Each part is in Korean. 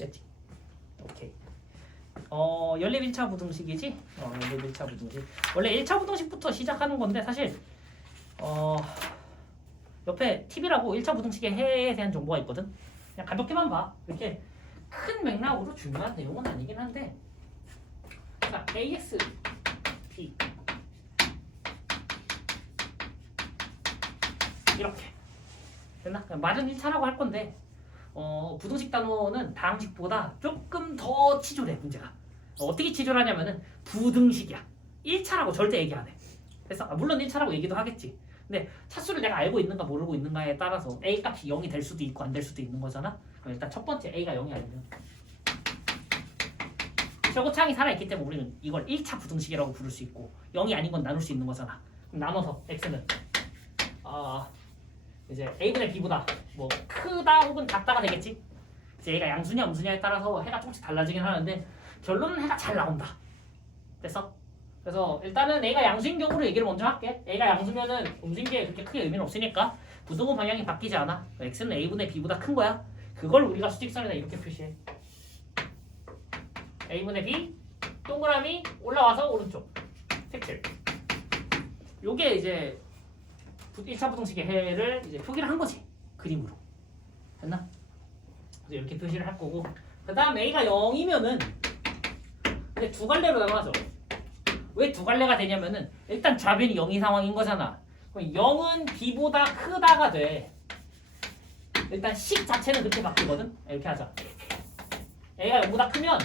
됐지? 오케이. 연립 1차 부등식이지? 연립 1차 부등식. 원래 1차 부등식부터 시작하는 건데 사실 옆에 팁이라고 1차 부등식의 해에 대한 정보가 있거든. 그냥 가볍게만 봐. 이렇게 큰 맥락으로 중요한 내용은 아니긴 한데. 자, AX, B 이렇게 됐나? 맞은 1차라고 할 건데 부등식 단원은 다항식보다 조금 더 치졸해 문제가. 어떻게 치졸하냐면은 부등식이야. 1차라고 절대 얘기 안 해. 그래서 물론 1차라고 얘기도 하겠지. 근데 차수를 내가 알고 있는가 모르고 있는가에 따라서 A 값이 0이 될 수도 있고 안 될 수도 있는 거잖아. 그럼 일단 첫 번째 A가 0이 아니면 최고차항이 살아있기 때문에 우리는 이걸 1차 부등식이라고 부를 수 있고 0이 아닌 건 나눌 수 있는 거잖아. 그럼 나눠서 X는 이제 A분의 B보다 뭐 크다 혹은 작다가 되겠지. 이제 A가 양수냐 음수냐에 따라서 해가 조금씩 달라지긴 하는데 결론은 해가 잘 나온다. 됐어? 그래서 일단은 A가 양수인 경우로 얘기를 먼저 할게. A가 양수면은 음수인 게 그렇게 크게 의미는 없으니까 부등호 방향이 바뀌지 않아. X는 A분의 B보다 큰 거야. 그걸 우리가 수직선에다 이렇게 표시해. A분의 B 동그라미 올라와서 오른쪽 색칠. 요게 이제 1차 부등식의 해를 이제 표기를 한 거지. 그림으로. 됐나? 그래서 이렇게 표시를 할 거고 그 다음 A가 0이면은 이제 두 갈래로 나눠져. 왜 두 갈래가 되냐면은 일단 좌변이 0인 상황인 거잖아. 그럼 0은 B보다 크다가 돼. 일단 식 자체는 그렇게 바뀌거든. 이렇게 하자. A가 0보다 크면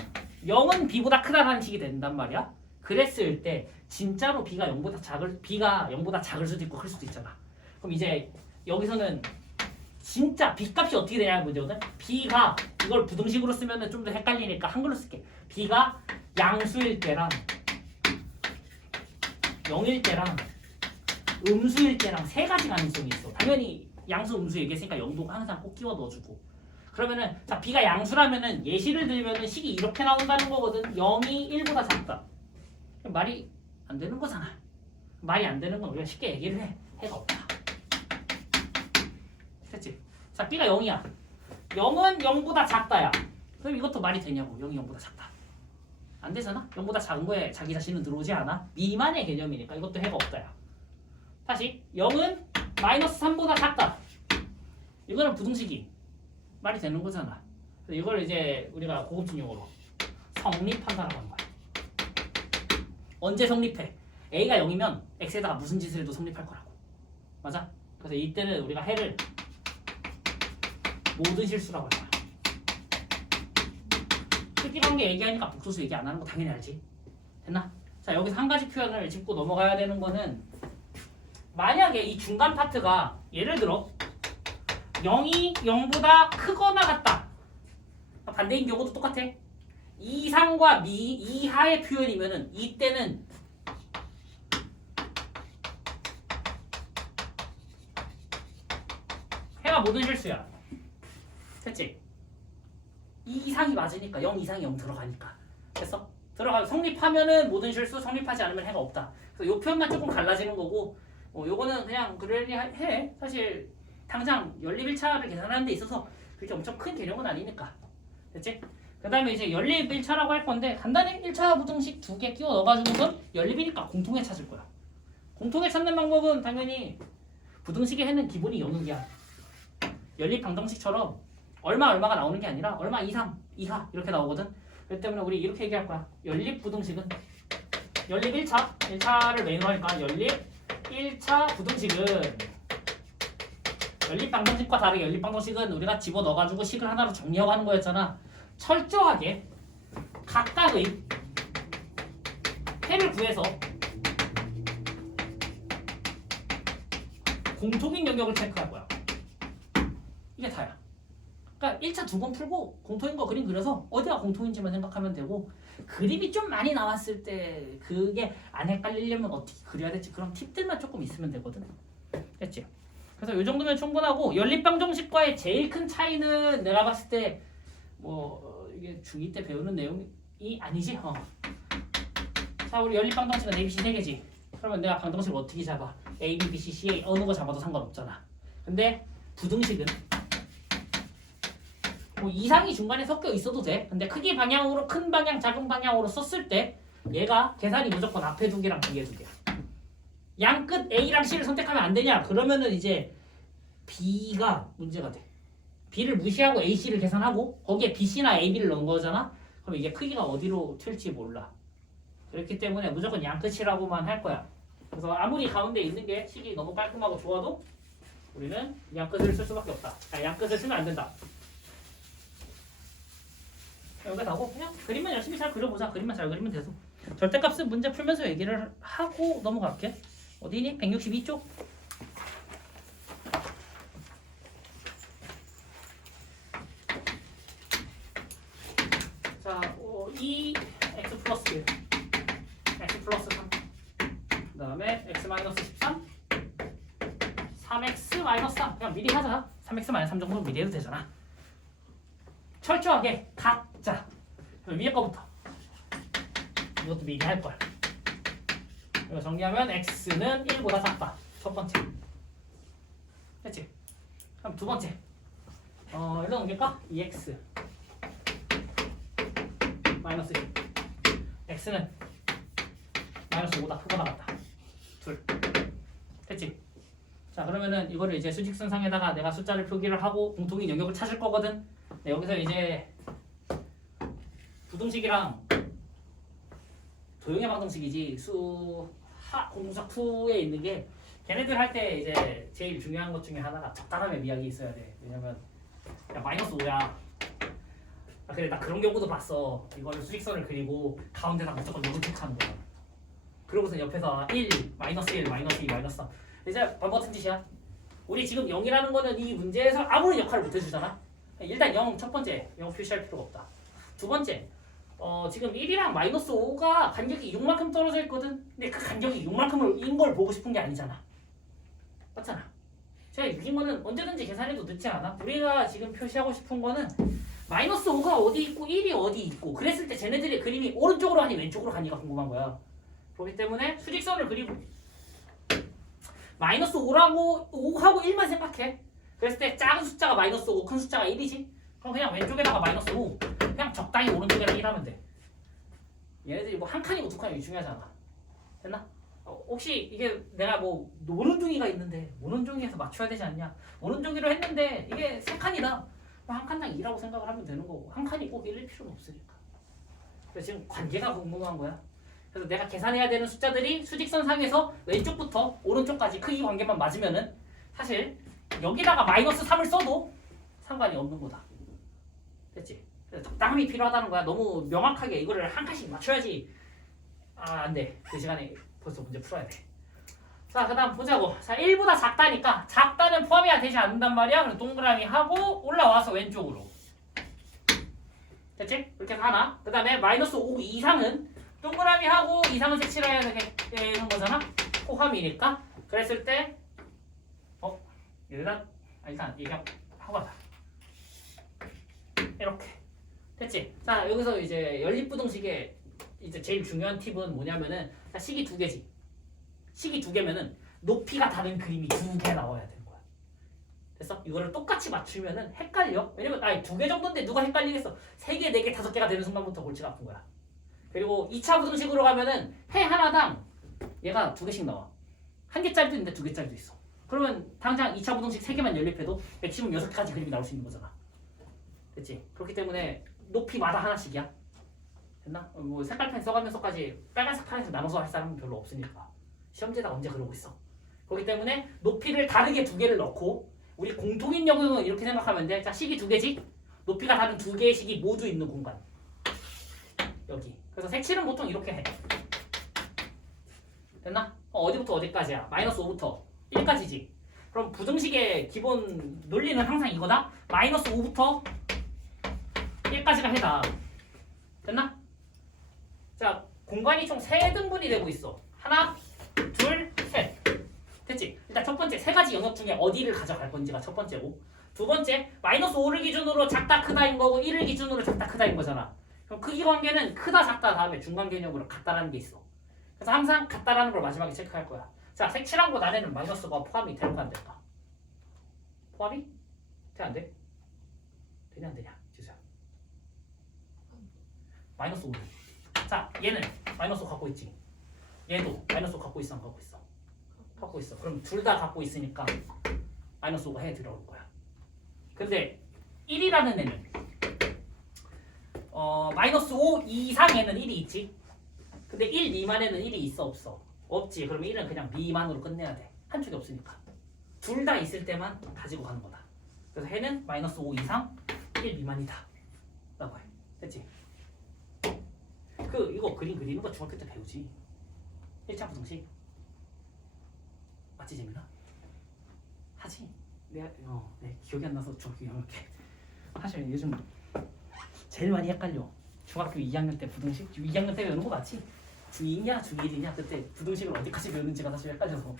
0은 B보다 크다라는 식이 된단 말이야. 그랬을 때 진짜로 B가 0보다 작을 수도 있고 클 수도 있잖아. 그럼 이제 여기서는 진짜 B 값이 어떻게 되냐는 문제거든. B가 이걸 부등식으로 쓰면은 좀 더 헷갈리니까 한글로 쓸게. B가 양수일 때랑 0일 때랑 음수일 때랑 세 가지 가능성이 있어. 당연히 양수 음수 얘기했으니까 0도 항상 꼭 끼워 넣어주고. 그러면은 자 B가 양수라면은 예시를 들면은 식이 이렇게 나온다는 거거든. 0이 1보다 작다. 말이 안 되는 거잖아. 말이 안 되는 건 우리가 쉽게 얘기를 해. 해가 없다. 됐지? 자 B가 0이야. 0은 0보다 작다야. 그럼 이것도 말이 되냐고. 0이 0보다 작다. 안 되잖아? 0보다 작은 거에 자기 자신은 들어오지 않아. 미만의 개념이니까 이것도 해가 없다야. 다시 0은 마이너스 3보다 작다. 이거는 부등식이 말이 되는 거잖아. 그래서 이걸 이제 우리가 고급진 용어로 성립한다라고 하는 거야. 언제 성립해? A가 0이면 X에다가 무슨 짓을 해도 성립할 거라고. 맞아? 그래서 이때는 우리가 해를 모든 실수라고 할 거야. 특기관계 얘기하니까 복소수 얘기 안 하는 거 당연히 알지? 됐나? 자 여기서 한 가지 표현을 짚고 넘어가야 되는 거는 만약에 이 중간 파트가 예를 들어 0이 0보다 크거나 같다. 반대인 경우도 똑같아. 이상과 이하의 표현이면은 이때는 해가 모든 실수야. 됐지? 2 이상이 맞으니까 0 이상이 0 들어가니까. 됐어? 들어가 성립하면은 모든 실수, 성립하지 않으면 해가 없다. 그래서 요 표현만 조금 갈라지는 거고 요거는 그냥 그러려니 해. 사실 당장 연립 1차를 계산하는 데 있어서 그렇게 엄청 큰 개념은 아니니까. 됐지? 그 다음에 이제 연립 1차라고 할 건데 간단히 1차 부등식 2개 끼워 넣어가지고는 연립이니까 공통해 찾을 거야. 공통해 찾는 방법은 당연히 부등식의 해는 기본이 0이야. 연립 방정식처럼 얼마가 나오는 게 아니라 얼마 이상, 이하 이렇게 나오거든. 그렇기 때문에 우리 이렇게 얘기할 거야. 연립 부등식은 연립 1차를 메인으로 하니까 연립 1차 부등식은 연립 방정식과 다르게 연립 방정식은 우리가 집어넣어가지고 식을 하나로 정리하고 하는 거였잖아. 철저하게 각각의 해를 구해서 공통인 영역을 체크할 거야. 이게 다야. 그러니까 1차 2번 풀고 공통인 거 그림 그려서 어디가 공통인지만 생각하면 되고 그림이 좀 많이 나왔을 때 그게 안 헷갈리려면 어떻게 그려야 될지 그런 팁들만 조금 있으면 되거든. 됐지? 그래서 이 정도면 충분하고 연립방정식과의 제일 큰 차이는 내가 봤을 때 뭐 이게 중2 때 배우는 내용이 아니지? 자 우리 연립방정식은 ABC 3개지. 그러면 내가 방정식을 어떻게 잡아? A, B, B, C, C, A 어느 거 잡아도 상관없잖아. 근데 부등식은 뭐 이상이 중간에 섞여 있어도 돼. 근데 크기 방향으로 큰 방향, 작은 방향으로 썼을 때 얘가 계산이 무조건 앞에 두 개랑 뒤에 두 개야. 양 끝 A랑 C를 선택하면 안 되냐? 그러면은 이제 B가 문제가 돼. B를 무시하고 A, C를 계산하고 거기에 B, C나 A, B를 넣은 거잖아. 그럼 이게 크기가 어디로 튈지 몰라. 그렇기 때문에 무조건 양 끝이라고만 할 거야. 그래서 아무리 가운데 있는 게 식이 너무 깔끔하고 좋아도 우리는 양 끝을 쓸 수밖에 없다. 양 끝을 쓰면 안 된다. 여기다 하고 그냥 그림만 열심히 잘 그려보자. 그림만 잘 그리면 돼서. 절대값은 문제 풀면서 얘기를 하고 넘어갈게. 어디니? 162쪽? 자, 2x 플러스 1 x 플러스 3 그 다음에 x 마이너스 13 3x 마이너스 3 그냥 미리 하자. 3x 마이너스 3 정도 미리 해도 되잖아. 철저하게 각자 위에 거부터 이것도 미리 할걸. 이거 정리하면 x는 1보다 작다. 첫 번째 됐지? 그럼 두 번째 일로 넘길까? 2x 마이너스 1 x는 마이너스 5다. 크거나 같다. 둘 됐지? 자 그러면은 이거를 이제 수직선상에다가 내가 숫자를 표기를 하고 공통인 영역을 찾을 거거든. 네, 여기서 이제 부등식이랑 도형의 방정식이지 공수학 2에 있는 게 걔네들 할 때 이제 제일 중요한 것 중에 하나가 적당함의 미학이 있어야 돼. 왜냐면 야 마이너스 5야. 그래 나 그런 경우도 봤어. 이거를 수직선을 그리고 가운데다 무조건 요거 체크하는 거야. 그러고서 옆에서 1, 마이너스 1, 마이너스 2, 마이너스 3 이제 바보 같은 짓이야. 우리 지금 0이라는 거는 이 문제에서 아무런 역할을 못 해주잖아. 일단 0 첫 번째 0 표시할 필요가 없다. 두 번째 지금 1이랑 마이너스 5가 간격이 6만큼 떨어져 있거든. 근데 그 간격이 6만큼인 걸 보고 싶은 게 아니잖아. 맞잖아. 제가 6인 거는 언제든지 계산해도 늦지 않아. 우리가 지금 표시하고 싶은 거는 마이너스 5가 어디 있고 1이 어디 있고 그랬을 때 쟤네들의 그림이 오른쪽으로 가니 왼쪽으로 가니가 궁금한 거야. 그렇기 때문에 수직선을 그리고 마이너스 5하고 1만 생각해. 그랬을 때 작은 숫자가 마이너스 5, 큰 숫자가 1이지? 그럼 그냥 왼쪽에다가 마이너스 5 그냥 적당히 오른쪽에다 1 하면 돼. 얘네들이 뭐 한 칸이고 두 칸이고 중요하잖아. 됐나? 혹시 이게 내가 뭐 모는종이가 있는데 모는종이에서 맞춰야 되지 않냐? 모는종이로 했는데 이게 세 칸이다. 한 칸당 2라고 생각을 하면 되는 거고 한 칸이 꼭 1일 필요는 없으니까. 그래서 지금 관계가 궁금한 거야. 그래서 내가 계산해야 되는 숫자들이 수직선상에서 왼쪽부터 오른쪽까지 크기 관계만 맞으면은 사실 여기다가 마이너스 3을 써도 상관이 없는 거다. 됐지? 그래서 적당함이 필요하다는 거야. 너무 명확하게 이거를 한 칸씩 맞춰야지. 안 돼. 그 시간에 벌써 문제 풀어야 돼. 자, 그 다음 보자고. 자, 1보다 작다니까 작다는 포함이 되지 않는단 말이야. 그래서 동그라미 하고 올라와서 왼쪽으로. 됐지? 이렇게 해서 하나. 그 다음에 마이너스 5 이상은 동그라미 하고 이상은 색칠을 해야 되는 거잖아. 포함이니까. 그랬을 때 일단 얘기하고 하자. 이렇게. 됐지? 자, 여기서 이제 연립부등식의 이제 제일 중요한 팁은 뭐냐면은 자, 식이 두 개지. 식이 두 개면은 높이가 다른 그림이 두 개 나와야 되는 거야. 됐어? 이거를 똑같이 맞추면은 헷갈려. 왜냐면 두 개 정도인데 누가 헷갈리겠어. 세 개, 네 개, 다섯 개가 되는 순간부터 골치가 아픈 거야. 그리고 2차 부등식으로 가면은 해 하나당 얘가 두 개씩 나와. 한 개짜리도 있는데 두 개짜리도 있어. 그러면 당장 2차 부등식 세 개만 연립해도 맥시멈 6가지 그림이 나올 수 있는 거잖아. 됐지? 그렇기 때문에 높이마다 하나씩이야. 됐나? 뭐 색깔펜 써가면서까지 빨간색 판에서 나눠서 할 사람은 별로 없으니까. 시험지에다 언제 그러고 있어. 그렇기 때문에 높이를 다르게 두 개를 넣고 우리 공통인 영역은 이렇게 생각하면 돼. 자, 식이 두 개지? 높이가 다른 두 개의 식이 모두 있는 공간. 여기. 그래서 색칠은 보통 이렇게 해. 됐나? 어디부터 어디까지야? 마이너스 5부터 1까지지. 그럼 부등식의 기본 논리는 항상 이거다. 마이너스 5부터 1까지가 해다. 됐나? 자, 공간이 총 3등분이 되고 있어. 하나, 둘, 셋. 됐지? 일단 첫 번째 세 가지 영역 중에 어디를 가져갈 건지가 첫 번째고, 두 번째 마이너스 5를 기준으로 작다 크다인 거고 1을 기준으로 작다 크다인 거잖아. 그럼 크기 관계는 크다 작다 다음에 중간 개념으로 같다라는 게 있어. 그래서 항상 같다라는 걸 마지막에 체크할 거야. 자, 색칠한 거 안에는 마이너스가 포함이 될까 안 될까? 포함이? 돼 안 돼? 되냐 안 되냐? 마이너스 5는. 자, 얘는 마이너스 5 갖고 있지. 얘도 마이너스 5 갖고 있어, 안 갖고 있어? 갖고 있어. 그럼 둘 다 갖고 있으니까 마이너스 5가 해 들어올 거야. 근데 1이라는 애는 마이너스 5 이상에는 1이 있지. 근데 1 미만에는 1이 있어, 없어? 없지. 그러면 1은 그냥 미만으로 끝내야 돼. 한쪽이 없으니까. 둘 다 있을 때만 가지고 가는 거다. 그래서 해는 마이너스 5 이상 1 미만이다 라고 해. 됐지? 이거 그림 그리는 거 중학교 때 배우지. 1차 부등식. 맞지, 재민아? 하지? 내가 기억이 안 나서 중학교 2학년 때. 사실 요즘 제일 많이 헷갈려. 중학교 2학년 때 부등식? 2학년 때 배우는 거 맞지? 중2냐 중1이냐 그때 부등식을 어디까지 배우는지가 사실 헷갈려서.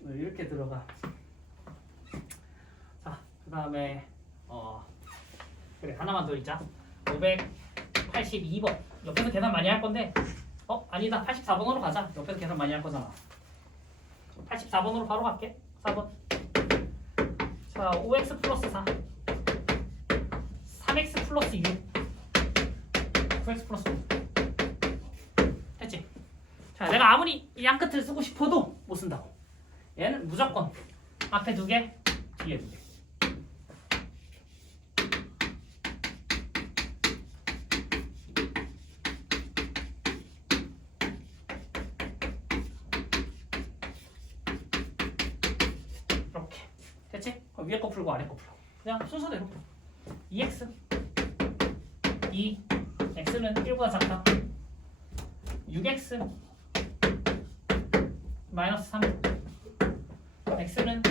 이렇게 들어가. 자, 그 다음에 그래, 하나만 더 있자. 582번. 옆에서 계산 많이 할 건데 아니다. 84번으로 가자. 옆에서 계산 많이 할 거잖아. 84번으로 바로 갈게. 4번. 자, 5x 플러스 4 3x 플러스 6 9x 플러스 5 됐지? 자, 내가 아무리 양 끝을 쓰고 싶어도 못 쓴다고. 얘는 무조건 앞에 2개, 뒤에 2개. 이렇게. 됐지? 그럼 위에 거 풀고 아래 거 풀어. 그냥 순서대로. 2x 2 x는 1보다 작다. 6x 마이너스 3 x는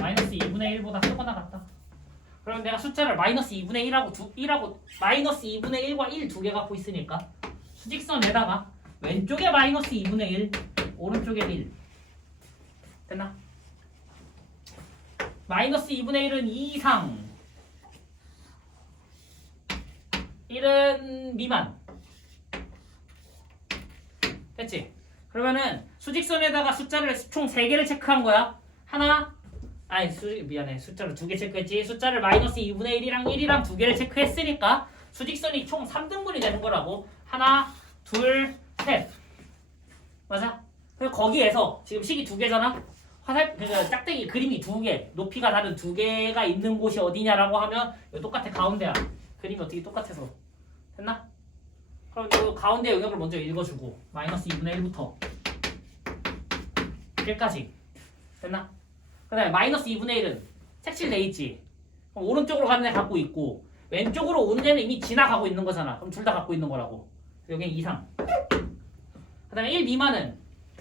마이너스 2분의 1보다 크거나 같다. 그러면 내가 숫자를 마이너스 2분의 1하고 마이너스 2분의 1과 1 두 개 갖고 있으니까 수직선에다가 왼쪽에 마이너스 2분의 1 오른쪽에 1 됐나? 마이너스 2분의 1은 2 이상 1은 미만 됐지? 그러면은 수직선에다가 숫자를 총 3개를 체크한 거야. 미안해. 숫자를 2개 체크했지. 숫자를 마이너스 2분의 1이랑 1이랑 2개를 체크했으니까 수직선이 총 3등분이 되는 거라고. 하나, 둘, 셋. 맞아? 그리고 거기에서 지금 식이 2개잖아. 그러니까 짝대기 그림이 2개, 높이가 다른 2개가 있는 곳이 어디냐라고 하면 여기 똑같아. 가운데야. 그림이 어떻게 똑같아서. 됐나? 그럼 이 가운데 영역을 먼저 읽어주고 마이너스 2분의 1부터 1까지 됐나? 그 다음에 마이너스 2분의 1은 색칠돼 있지. 그럼 오른쪽으로 가는 애 갖고 있고 왼쪽으로 오는 애는 이미 지나가고 있는 거잖아. 그럼 둘 다 갖고 있는 거라고. 여기는 이상. 그 다음에 1 미만은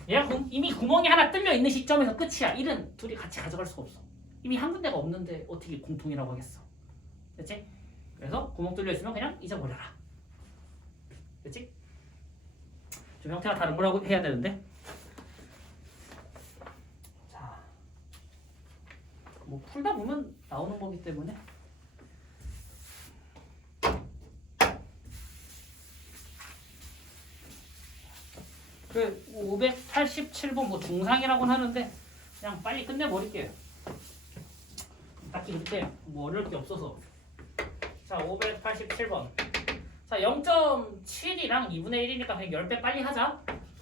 얘가 이미 구멍이 하나 뚫려 있는 시점에서 끝이야. 1은 둘이 같이 가져갈 수가 없어. 이미 한 군데가 없는데 어떻게 공통이라고 하겠어. 됐지? 그래서 구멍 뚫려 있으면 그냥 잊어버려라. 됐지? 좀 형태가 다른 거라고 해야 되는데. 자, 뭐 풀다 보면 나오는 거기 때문에. 그 587번 뭐 중상이라고는 하는데 그냥 빨리 끝내버릴게요. 딱히 그때 뭐 어려울 게 없어서. 자, 587번. 자, 0.7이랑 2분의 1이니까 그냥 10배 빨리 하자.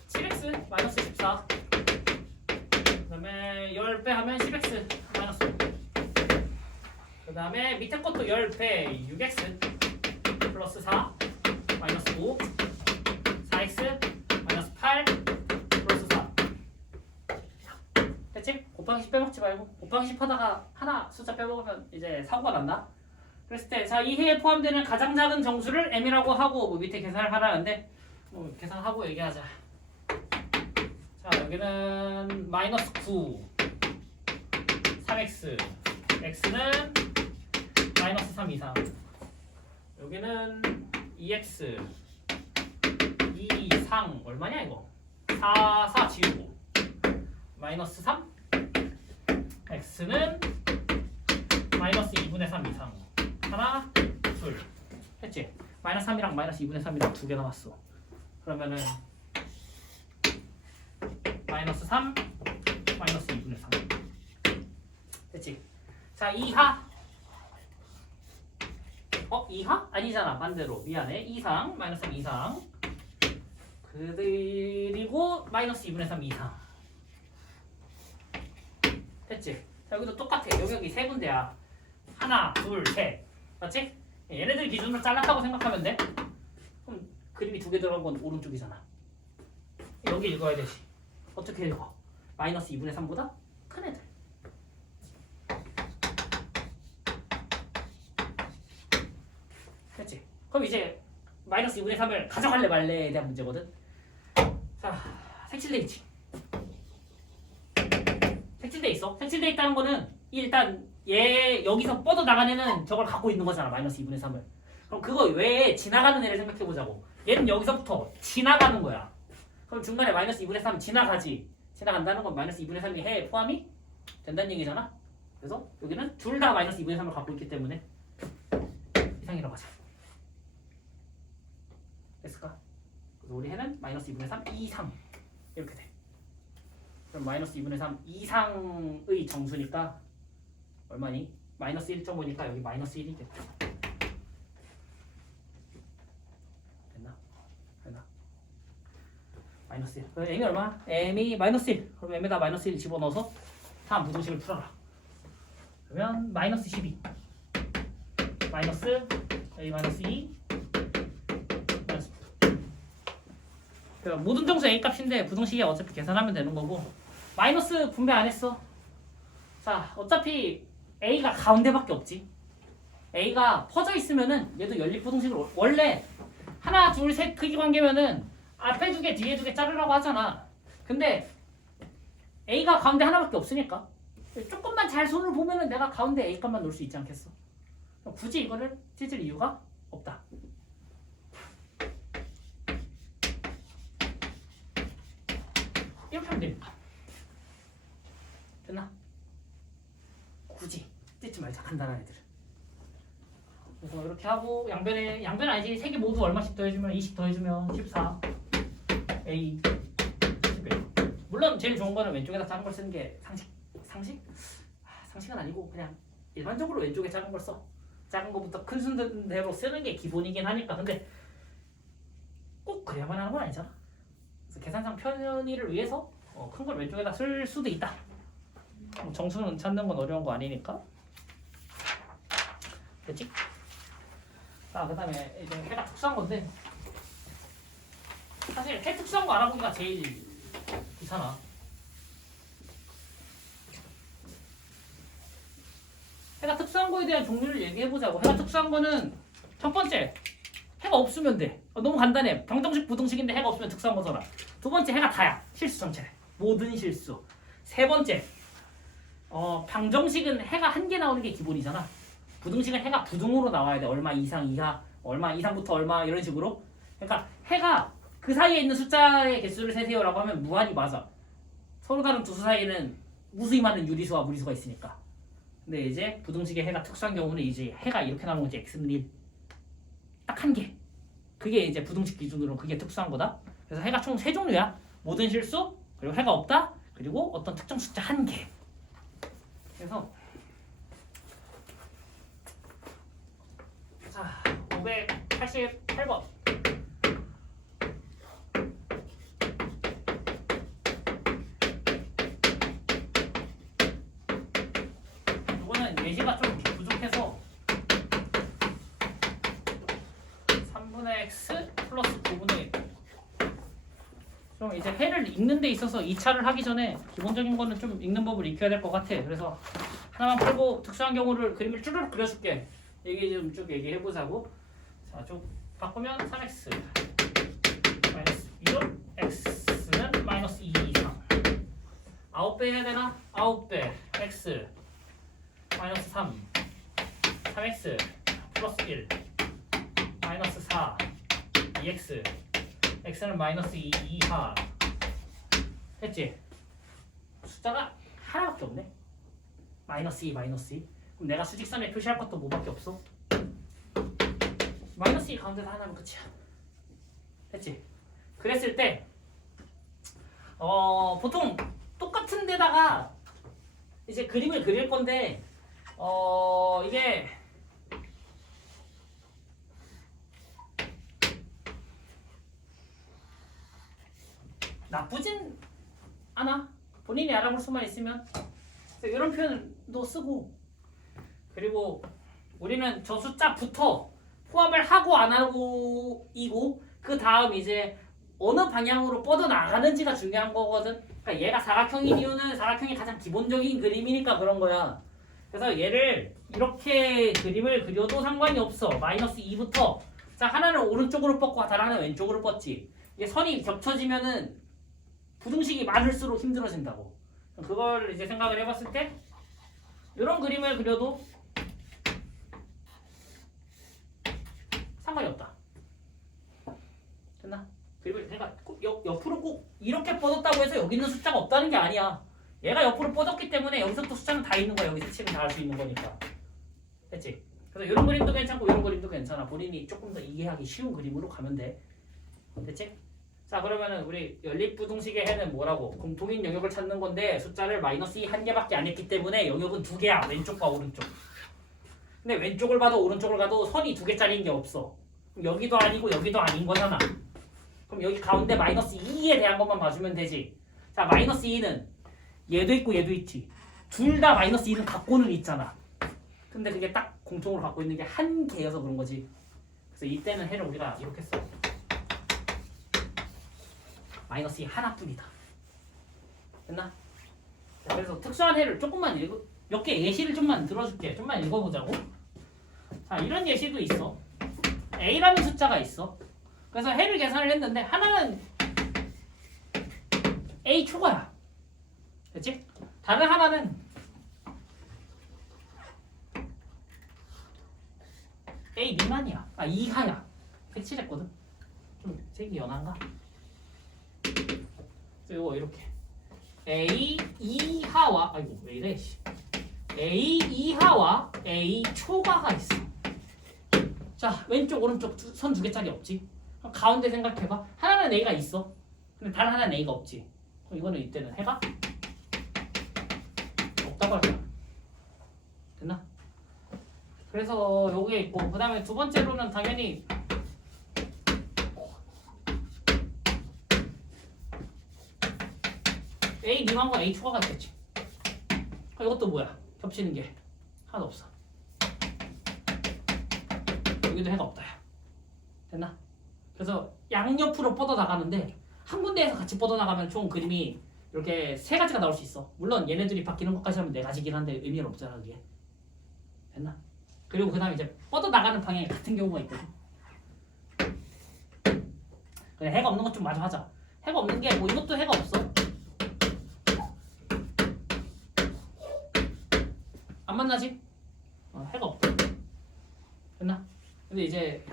7x 마이너스 14. 그 다음에 10배 하면 10x 마이너스 5. 그 다음에 밑에 것도 10배 6x 플러스 4 마이너스 5. 4x 마이너스 8 플러스 4. 됐지? 곱하기 10 빼먹지 말고. 곱하기 10 하다가 하나 숫자 빼먹으면 이제 사고가 난다. 그랬을 때, 자, 이 해에 포함되는 가장 작은 정수를 m이라고 하고 뭐 밑에 계산을 하라는데 뭐 계산하고 얘기하자. 자, 여기는 마이너스 9 3x x는 마이너스 3 이상. 여기는 2x 2 상 얼마냐 이거? 4 지우고 마이너스 3 x는 마이너스 2분의 3 이상. 하나, 둘. 했지? 마이너스 3이랑 마이너스 2분의 3이랑 2개 나왔어. 그러면은 마이너스 3, 마이너스 2분의 3. 됐지? 자, 이하 이하? 아니잖아. 반대로. 미안해. 이상. 마이너스 3 이상. 그리고 마이너스 2분의 3 이상. 됐지? 자, 여기도 똑같아. 여기 세 군데야. 하나, 둘, 셋. 맞지? 얘네들 기준으로 잘랐다고 생각하면 돼. 그럼 그림이 두 개 들어간 건 오른쪽이잖아. 여기 읽어야 되지. 어떻게 읽어? 마이너스 2분의 3보다 큰 애들. 됐지? 그럼 이제 마이너스 2분의 3을 가져갈래 말래에 대한 문제거든. 자, 색칠돼 있지. 색칠돼 있어. 색칠돼 있다는 거는 일단 얘 여기서 뻗어 나간 애는 저걸 갖고 있는 거잖아. 마이너스 2분의 3을. 그럼 그거 외에 지나가는 애를 생각해 보자고. 얘는 여기서부터 지나가는 거야. 그럼 중간에 마이너스 2분의 3 지나가지. 지나간다는 건 마이너스 2분의 3이 해에 포함이 된다는 얘기잖아. 그래서 여기는 둘 다 마이너스 2분의 3을 갖고 있기 때문에 이상이라고 하자. 됐을까? 그래서 우리 해는 마이너스 2분의 3 이상 이렇게 돼. 그럼 마이너스 2분의 3 이상의 정수니까 얼마니? 마이너스 1.5니까 여기 마이너스 1이 됐다. 됐나? 마이너스 1. 그럼 m이 얼마? m이 마이너스 1. 그럼 m에다 마이너스 1 집어넣어서 다음 부등식을 풀어라. 그러면 마이너스 12 마이너스 a 마이너스 2 마이너스. 그러니까 모든 정수 a 값인데 부등식에 어차피 계산하면 되는 거고 마이너스 분배 안 했어. 자, 어차피 a가 가운데밖에 없지. a가 퍼져 있으면은 얘도 연립부등식으로 원래 하나 둘 셋 크기 관계면은 앞에 두 개 뒤에 두 개 자르라고 하잖아. 근데 a가 가운데 하나밖에 없으니까 조금만 잘 손을 보면은 내가 가운데 a 값만 놓을 수 있지 않겠어? 굳이 이거를 찢을 이유가 없다. 이렇게 하면 됩니다. 됐나? 굳이 찢지 말자. 간단한 애들. 그래서 이렇게 하고 양변 아니지. 세 개 모두 얼마씩 더해주면 20 더해주면 14 A 11. 물론 제일 좋은 거는 왼쪽에다 작은 걸 쓰는 게 상식? 상식은 아니고 그냥 일반적으로 왼쪽에 작은 걸 써. 작은 거부터 큰 순대로 쓰는 게 기본이긴 하니까. 근데 꼭 그래야만 하는 건 아니잖아. 그래서 계산상 편의를 위해서 큰 걸 왼쪽에다 쓸 수도 있다. 정수는 찾는 건 어려운 거 아니니까. 됐지? 자, 그 다음에 이제 해가 특수한 건데 사실 해 특수한 거 알아보기가 제일 귀찮아. 해가 특수한 거에 대한 종류를 얘기해보자고. 해가 특수한 거는 첫 번째, 해가 없으면 돼. 너무 간단해. 방정식 부등식인데 해가 없으면 특수한 거잖아. 두 번째, 해가 다야. 실수 정체. 모든 실수. 세 번째, 방정식은 해가 한 개 나오는 게 기본이잖아. 부등식은 해가 부등으로 나와야 돼. 얼마 이상 이하, 얼마 이상부터 얼마 이런 식으로. 그러니까 해가 그 사이에 있는 숫자의 개수를 세세요라고 하면 무한히 맞아. 서로 다른 두 수 사이에는 무수히 많은 유리수와 무리수가 있으니까. 근데 이제 부등식의 해가 특수한 경우는 이제 해가 이렇게 나오는 거지. x는 1. 딱 한 개. 그게 이제 부등식 기준으로 그게 특수한 거다. 그래서 해가 총 세 종류야. 모든 실수, 그리고 해가 없다, 그리고 어떤 특정 숫자 한 개. 그래서 자, 588번. 이거는 예시가 좀 부족해서 3분의 x 플러스 9분의 1. 그럼 이제 해를 읽는 데 있어서 2차를 하기 전에 기본적인 거는 좀 읽는 법을 익혀야 될 것 같아. 그래서 하나만 풀고 특수한 경우를 그림을 쭈르륵 그려줄게. 얘기 좀 쭉 얘기해보자고. 자, 쭉 바꾸면 3x 마이너스 6 x는 마이너스 2 이상. 9배 해야 되나? 9배 x 마이너스 3 3x 플러스 1 마이너스 4 2x x는 마이너스 2 이하. 했지? 숫자가 하나밖에 없네. 마이너스 2 마이너스 2. 그럼 내가 수직선에 표시할 것도 뭐밖에 없어? 마이너스 2 가운데서 하나면 끝이야. 됐지? 그랬을 때 보통 똑같은 데다가 이제 그림을 그릴 건데 이게 나쁘진 않아. 본인이 알아볼 수만 있으면. 그래서 이런 표현도 쓰고, 그리고 우리는 저 숫자부터 포함을 하고 안 하고 이고 그 다음 이제 어느 방향으로 뻗어나가는지가 중요한 거거든. 그러니까 얘가 사각형인 이유는 사각형이 가장 기본적인 그림이니까 그런 거야. 그래서 얘를 이렇게 그림을 그려도 상관이 없어. 마이너스 2부터 자 하나는 오른쪽으로 뻗고 다른 하나는 왼쪽으로 뻗지. 이게 선이 겹쳐지면은 부등식이 많을수록 힘들어진다고. 그걸 이제 생각을 해봤을 때 이런 그림을 그려도 상관이 없다. 됐나? 그리고 내가 옆으로 꼭 이렇게 뻗었다고 해서 여기 있는 숫자가 없다는 게 아니야. 얘가 옆으로 뻗었기 때문에 여기서부터 숫자는 다 있는 거야. 여기 색칠은 다 할 수 있는 거니까. 됐지? 그래서 이런 그림도 괜찮고 이런 그림도 괜찮아. 본인이 조금 더 이해하기 쉬운 그림으로 가면 돼. 됐지? 자 그러면은 우리 연립부등식의 해는 뭐라고? 공통인 영역을 찾는 건데 숫자를 마이너스 2 한 개밖에 안 했기 때문에 영역은 두 개야. 왼쪽과 오른쪽. 근데 왼쪽을 봐도 오른쪽을 가도 선이 두 개짜리인 게 없어. 여기도 아니고 여기도 아닌 거잖아. 그럼 여기 가운데 마이너스 2에 대한 것만 봐주면 되지. 자 마이너스 2는 얘도 있고 얘도 있지. 둘 다 마이너스 2는 갖고는 있잖아. 근데 그게 딱 공통으로 갖고 있는 게 한 개여서 그런 거지. 그래서 이때는 해를 우리가 이렇게 써. 마이너스 2 하나뿐이다. 됐나? 자, 그래서 특수한 해를 조금만 몇 개 예시를 좀만 들어줄게. 좀만 읽어보자고. 자 이런 예시도 있어. A라는 숫자가 있어. 그래서 해를 계산을 했는데 하나는 A 초과야. 됐지? 다른 하나는 A 미만이야. 아 이하야. 색칠했거든. 좀 색이 연한가? 이거 이렇게 A 이하와 아이고 왜 이래? A 이하와 A 초과가 있어. 자 왼쪽 오른쪽 선 두 개짜리 없지? 그럼 가운데 생각해봐. 하나는 A가 있어. 근데 다른 하나는 A가 없지. 그럼 이거는 이때는 해가 없다고 할 거야. 됐나? 그래서 요게 있고 그 다음에 두 번째로는 당연히 A 미만과 A 초과가 있겠지. 이것도 뭐야? 겹치는 게 하나도 없어. 여기도 해가 없다. 됐나? 그래서 양옆으로 뻗어나가는데 한 군데에서 같이 뻗어나가면 총 그림이 이렇게 세 가지가 나올 수 있어. 물론 얘네들이 바뀌는 것까지 하면 네 가지긴 한데 의미는 없잖아 그게. 됐나? 그리고 그 다음에 이제 뻗어나가는 방향이 같은 경우가 있거든. 그래 해가 없는 것 좀 마저 하자. 해가 없는 게 뭐 이것도 해가 없어. 안 만나지? 해가 없다. 됐나? 근데 이제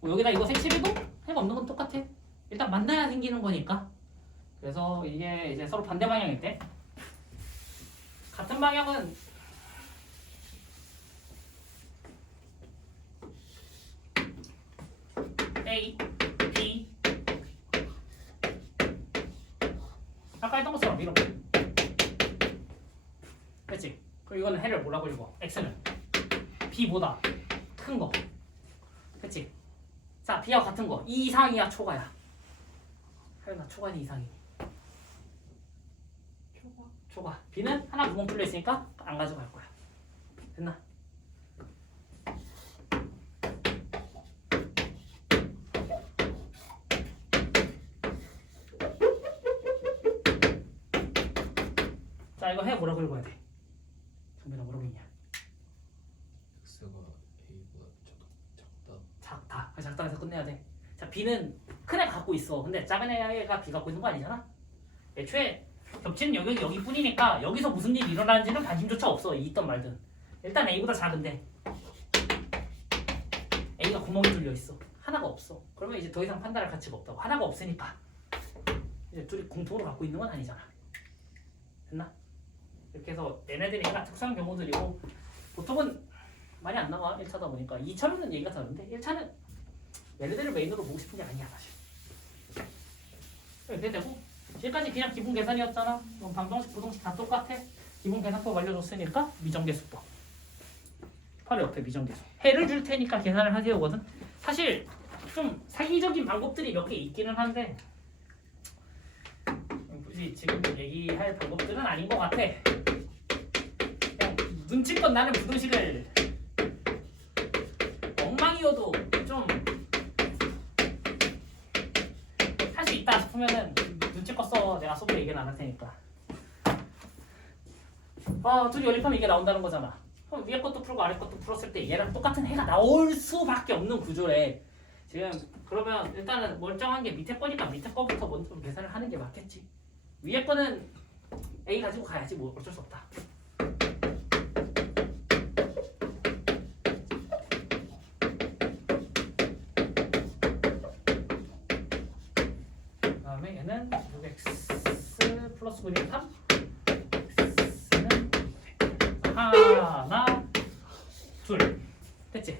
뭐 여기다 이거 색칠해도 해가 없는 건 똑같아. 일단 만나야 생기는 거니까. 그래서 이게 이제 서로 반대 방향일 때 같은 방향은 A, B 아까 했던 것처럼 이렇게 그렇지? 그리고 이거는 해를 뭐라고 읽어? X는 B보다 큰 거 그치? 자 B와 같은 거 이상이야 초과야? 하연아 초과니 이상이? 초과 B는 하나 구멍 뚫려 있으니까 안 가져갈 거야. 됐나? 자 이거 해 뭐라고 읽어야 돼? 정민아 뭐라고 읽냐? X가 A보다 작다. 작다 해서 끝내야 돼. 자 B는 큰 애가 갖고 있어. 근데 작은 애가 B 갖고 있는 거 아니잖아? 애초에 겹치는 영역이 여기뿐이니까 여기서 무슨 일이 일어나는지는 관심조차 없어. 있던 말든. 일단 A보다 작은데 A가 구멍이 뚫려 있어. 하나가 없어. 그러면 이제 더 이상 판단할 가치가 없다고. 하나가 없으니까 이제 둘이 공통으로 갖고 있는 건 아니잖아. 됐나? 이렇게 해서 얘네들이 약간 특수한 경우들이고 보통은 많이 안 나와. 1차다 보니까 2차는 얘기가 다른데 1차는 얘네들을 메인으로 보고 싶은 게 아니야 사실. 이렇게 되고 지금까지 그냥 기본 계산이었잖아. 방정식, 부등식 다 똑같아. 기본 계산법 알려줬으니까 미정계수법. 바로 옆에 미정계수. 해를 줄 테니까 계산을 하세요거든. 사실 좀 사기적인 방법들이 몇 개 있기는 한데 굳이 지금 얘기할 방법들은 아닌 것 같아. 그냥 눈치껏 나는 부등식을 엉망이어도 좀 할 수 있다 싶으면은 눈치껏 써. 내가 수업에 얘기는 안 할 테니까. 둘이 연립하면 이게 나온다는 거잖아. 그럼 위에 것도 풀고 아래 것도 풀었을 때 얘랑 똑같은 해가 나올 수밖에 없는 구조래. 지금 그러면 일단은 멀쩡한 게 밑에 거니까 밑에 거부터 먼저 계산을 하는 게 맞겠지. 위에 거는 A 가지고 가야지 뭐 어쩔 수 없다. 그 다음에 얘는 6x 플러스 9는 3 x는 하나 둘 됐지?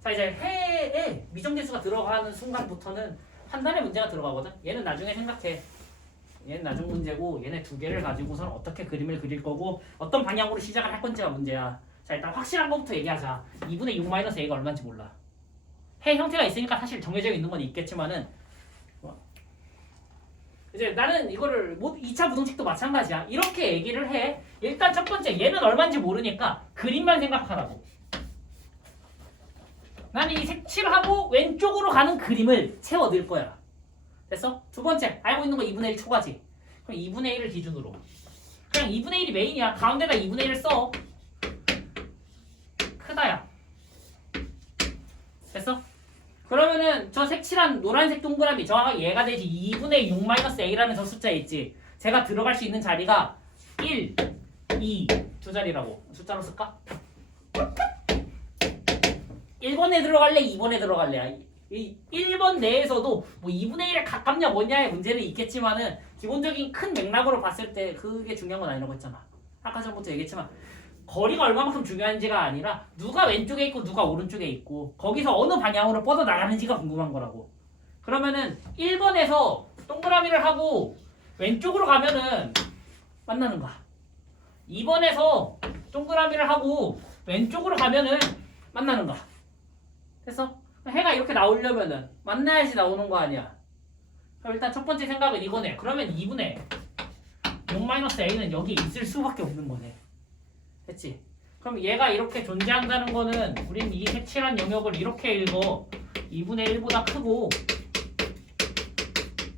자 이제 해에 미정계수가 들어가는 순간부터는 판단의 문제가 들어가거든. 얘는 나중에 생각해. 얘는 나중 문제고 얘네 두 개를 가지고선 어떻게 그림을 그릴 거고 어떤 방향으로 시작을 할 건지가 문제야. 자 일단 확실한 것부터 얘기하자. 2분의 6 마이너스 a가 얼마인지 몰라. 해 형태가 있으니까 사실 정해져 있는 건 있겠지만은 이제 나는 이거를 2차 부등식도 마찬가지야. 이렇게 얘기를 해. 일단 첫 번째 얘는 얼마인지 모르니까 그림만 생각하라고. 나는 이 색칠하고 왼쪽으로 가는 그림을 채워 넣을 거야. 됐어? 두 번째 알고 있는 거 2분의 1 초과지. 그럼 2분의 1을 기준으로 그냥 2분의 1이 메인이야. 가운데다 2분의 1을 써. 크다야. 됐어? 그러면은 저 색칠한 노란색 동그라미 정확하게 얘가 되지. 2분의 6 마이너스 a라는 저 숫자 있지. 제가 들어갈 수 있는 자리가 1, 2 두 자리라고. 숫자로 쓸까? 1번에 들어갈래? 2번에 들어갈래? 이 1번 내에서도 뭐 2분의 1에 가깝냐 뭐냐의 문제는 있겠지만은 기본적인 큰 맥락으로 봤을 때 그게 중요한 건 아니라고 했잖아. 아까 전부터 얘기했지만 거리가 얼마만큼 중요한지가 아니라 누가 왼쪽에 있고 누가 오른쪽에 있고 거기서 어느 방향으로 뻗어 나가는지가 궁금한 거라고. 그러면은 1번에서 동그라미를 하고 왼쪽으로 가면은 만나는 거야. 2번에서 동그라미를 하고 왼쪽으로 가면은 만나는 거야. 됐어? 해가 이렇게 나오려면은 만나야지 나오는 거 아니야. 그럼 일단 첫 번째 생각은 이거네. 그러면 2분의 6-a는 여기 있을 수밖에 없는 거네. 됐지? 그럼 얘가 이렇게 존재한다는 거는 우린 이 색칠한 영역을 이렇게 읽어. 2분의 1보다 크고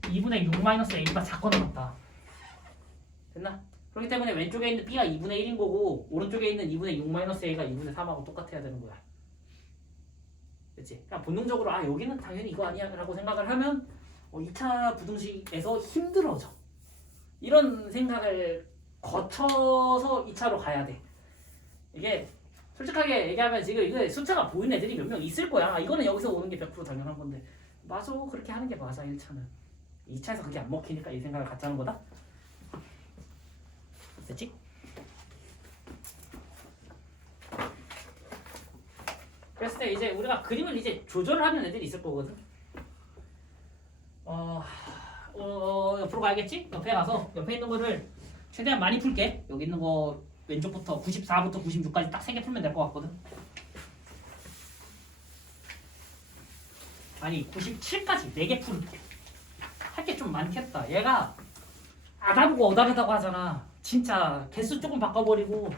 2분의 6-a보다 작거나 같다. 됐나? 그렇기 때문에 왼쪽에 있는 b가 2분의 1인 거고 오른쪽에 있는 2분의 6-a가 2분의 3하고 똑같아야 되는 거야. 그치? 그냥 본능적으로 여기는 당연히 이거 아니야 라고 생각을 하면 2차 부등식에서 힘들어져. 이런 생각을 거쳐서 2차로 가야 돼. 이게 솔직하게 얘기하면 지금 이거 숫자가 보이는 애들이 몇 명 있을 거야. 이거는 여기서 오는 게 100% 당연한 건데 맞아. 그렇게 하는 게 맞아. 1차는 2차에서 그게 안 먹히니까 이 생각을 갖자는 거다. 됐지? 그랬을 때 이제 우리가 그림을 이제 조절을 하는 애들이 있을 거거든. 옆으로 가야겠지? 옆에 가서 옆에 있는 거를 최대한 많이 풀게. 여기 있는 거 왼쪽부터 94부터 96까지 딱 3개 풀면 될 것 같거든. 아니 97까지 4개 풀게. 할 게 좀 많겠다. 얘가 아다르고 어다르다고 하잖아. 진짜 개수 조금 바꿔버리고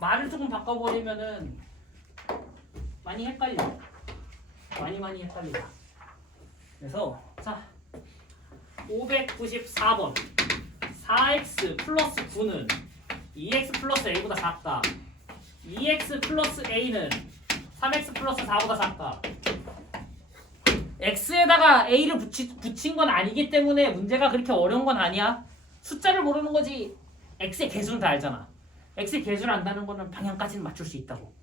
말을 조금 바꿔버리면은 많이 헷갈려. 많이 헷갈려. 그래서 자 594번 4x 플러스 9는 2x 플러스 a보다 작다. 2x 플러스 a는 3x 플러스 4보다 작다. x에다가 a를 붙인 건 아니기 때문에 문제가 그렇게 어려운 건 아니야. 숫자를 모르는 거지. x의 개수는 다 알잖아. x의 개수를 안다는 거는 방향까지는 맞출 수 있다고.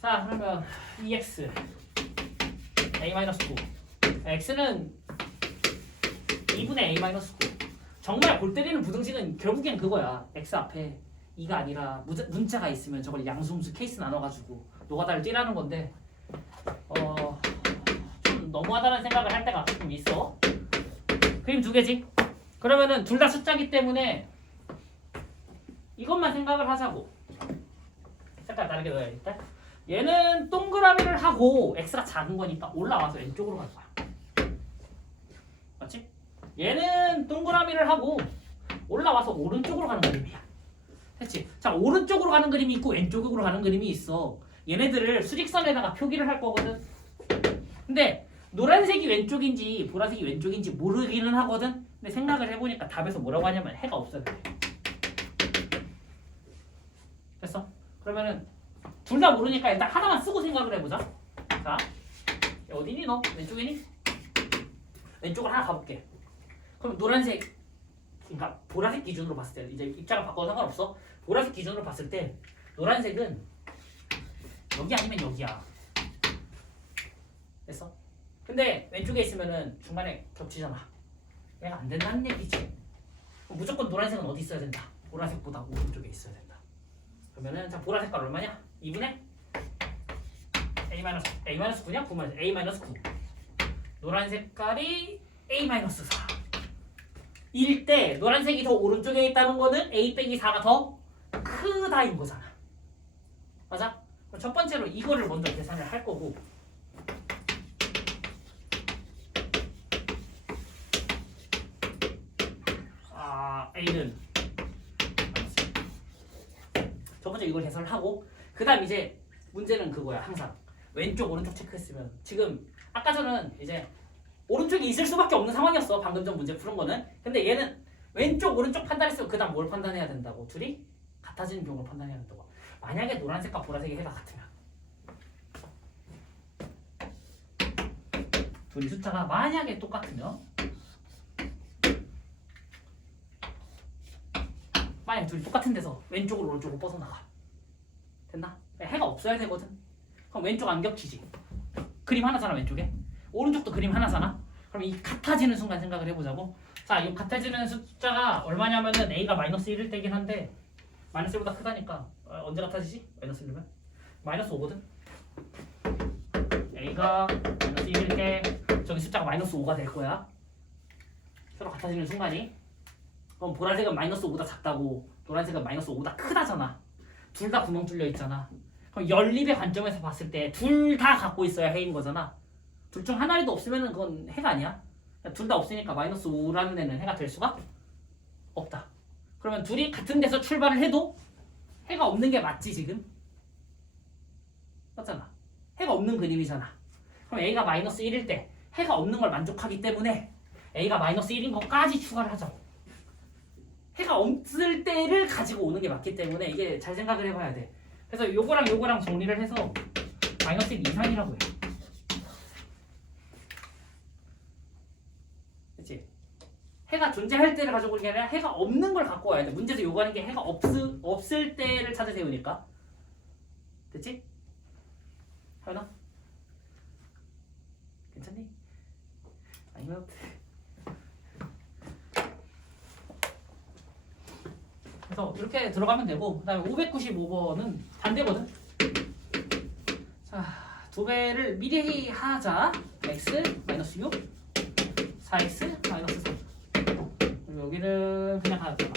자 그러면 2x a-9 x는 2분의 a-9. 정말 골 때리는 부등식은 결국엔 그거야. x 앞에 2가 아니라 문자가 있으면 저걸 양수음수 케이스 나눠가지고 노가다를 띠라는 건데 좀 너무하다는 생각을 할 때가 좀 있어. 그림 두 개지? 그러면은 둘 다 숫자기 때문에 이것만 생각을 하자고. 색깔 다르게 넣어야겠다. 얘는 동그라미를 하고 x가 작은 거니까 올라와서 왼쪽으로 갈 거야. 맞지? 얘는 동그라미를 하고 올라와서 오른쪽으로 가는 그림이야. 됐지? 자, 오른쪽으로 가는 그림이 있고 왼쪽으로 가는 그림이 있어. 얘네들을 수직선에다가 표기를 할 거거든. 근데 노란색이 왼쪽인지 보라색이 왼쪽인지 모르기는 하거든. 근데 생각을 해보니까 답에서 뭐라고 하냐면 해가 없어야 돼. 됐어? 그러면은 둘 다 모르니까 일단 하나만 쓰고 생각을 해보자. 자, 어디니 너? 왼쪽이니? 왼쪽으로 하나 가볼게. 그럼 노란색, 그러니까 보라색 기준으로 봤을 때 이제 입장을 바꿔도 상관없어. 보라색 기준으로 봤을 때 노란색은 여기 아니면 여기야. 됐어? 근데 왼쪽에 있으면은 중간에 겹치잖아. 얘가 안 된다는 얘기지. 그럼 무조건 노란색은 어디 있어야 된다? 보라색보다 오른쪽에 있어야 된다. 그러면은 자, 보라색깔 얼마냐? 2분의 A-9냐? 9만 A-9. 노란 색깔이 A-4 일 때 노란색이 더 오른쪽에 있다는 거는 A 빼기 4가 더 크다인 거잖아. 맞아? 그럼 첫 번째로 이거를 먼저 계산을 할 거고, A는 첫 번째 이걸 계산을 하고, 그 다음 이제 문제는 그거야. 항상 왼쪽 오른쪽 체크했으면 지금 아까 전은 이제 오른쪽이 있을 수밖에 없는 상황이었어. 방금 전 문제 푸는 거는. 근데 얘는 왼쪽 오른쪽 판단했으면 그 다음 뭘 판단해야 된다고? 둘이 같아지는 경우를 판단해야 된다고. 만약에 노란색과 보라색의 해가 같으면, 둘이 숫자가 만약에 똑같으면, 만약 둘이 똑같은 데서 왼쪽으로 오른쪽으로 뻗어나가. 됐나? 해가 없어야 되거든. 그럼 왼쪽 안 겹치지. 그림 하나잖아 왼쪽에. 오른쪽도 그림 하나잖아. 그럼 이 같아지는 순간 생각을 해보자고. 자, 이 같아지는 숫자가 얼마냐면은 A가 -1일 때긴 한데 -1보다 크다니까 언제 같아지지? -1이면 -5거든. A가 -1일 때 저기 숫자가 -5가 될 거야. 서로 같아지는 순간이. 그럼 보라색은 -5보다 작다고, 노란색은 -5보다 크다잖아. 둘 다 구멍 뚫려 있잖아. 그럼 연립의 관점에서 봤을 때 둘 다 갖고 있어야 해인 거잖아. 둘 중 하나라도 없으면 그건 해가 아니야. 둘 다 없으니까 -5라는 애는 해가 될 수가 없다. 그러면 둘이 같은 데서 출발을 해도 해가 없는 게 맞지 지금? 맞잖아. 해가 없는 그림이잖아. 그럼 A가 -1일 때 해가 없는 걸 만족하기 때문에 A가 -1인 것까지 추가를 하자고. 해가 없을 때를 가지고 오는 게 맞기 때문에 이게 잘 생각을 해봐야 돼. 그래서 요거랑 요거랑 정리를 해서 -1 이상이라고 해. 그치? 해가 존재할 때를 가지고 오는 게 아니라 해가 없는 걸 갖고 와야 돼. 문제에서 요구하는 게 해가 없을 때를 찾으세우니까. 됐지? 하연아? 괜찮니? 아니면 그래서 이렇게 들어가면 되고, 그 다음에 595번은 반대거든. 자, 2배를 미리 하자. x -6 4x -3. 그리고 여기는 그냥 하자.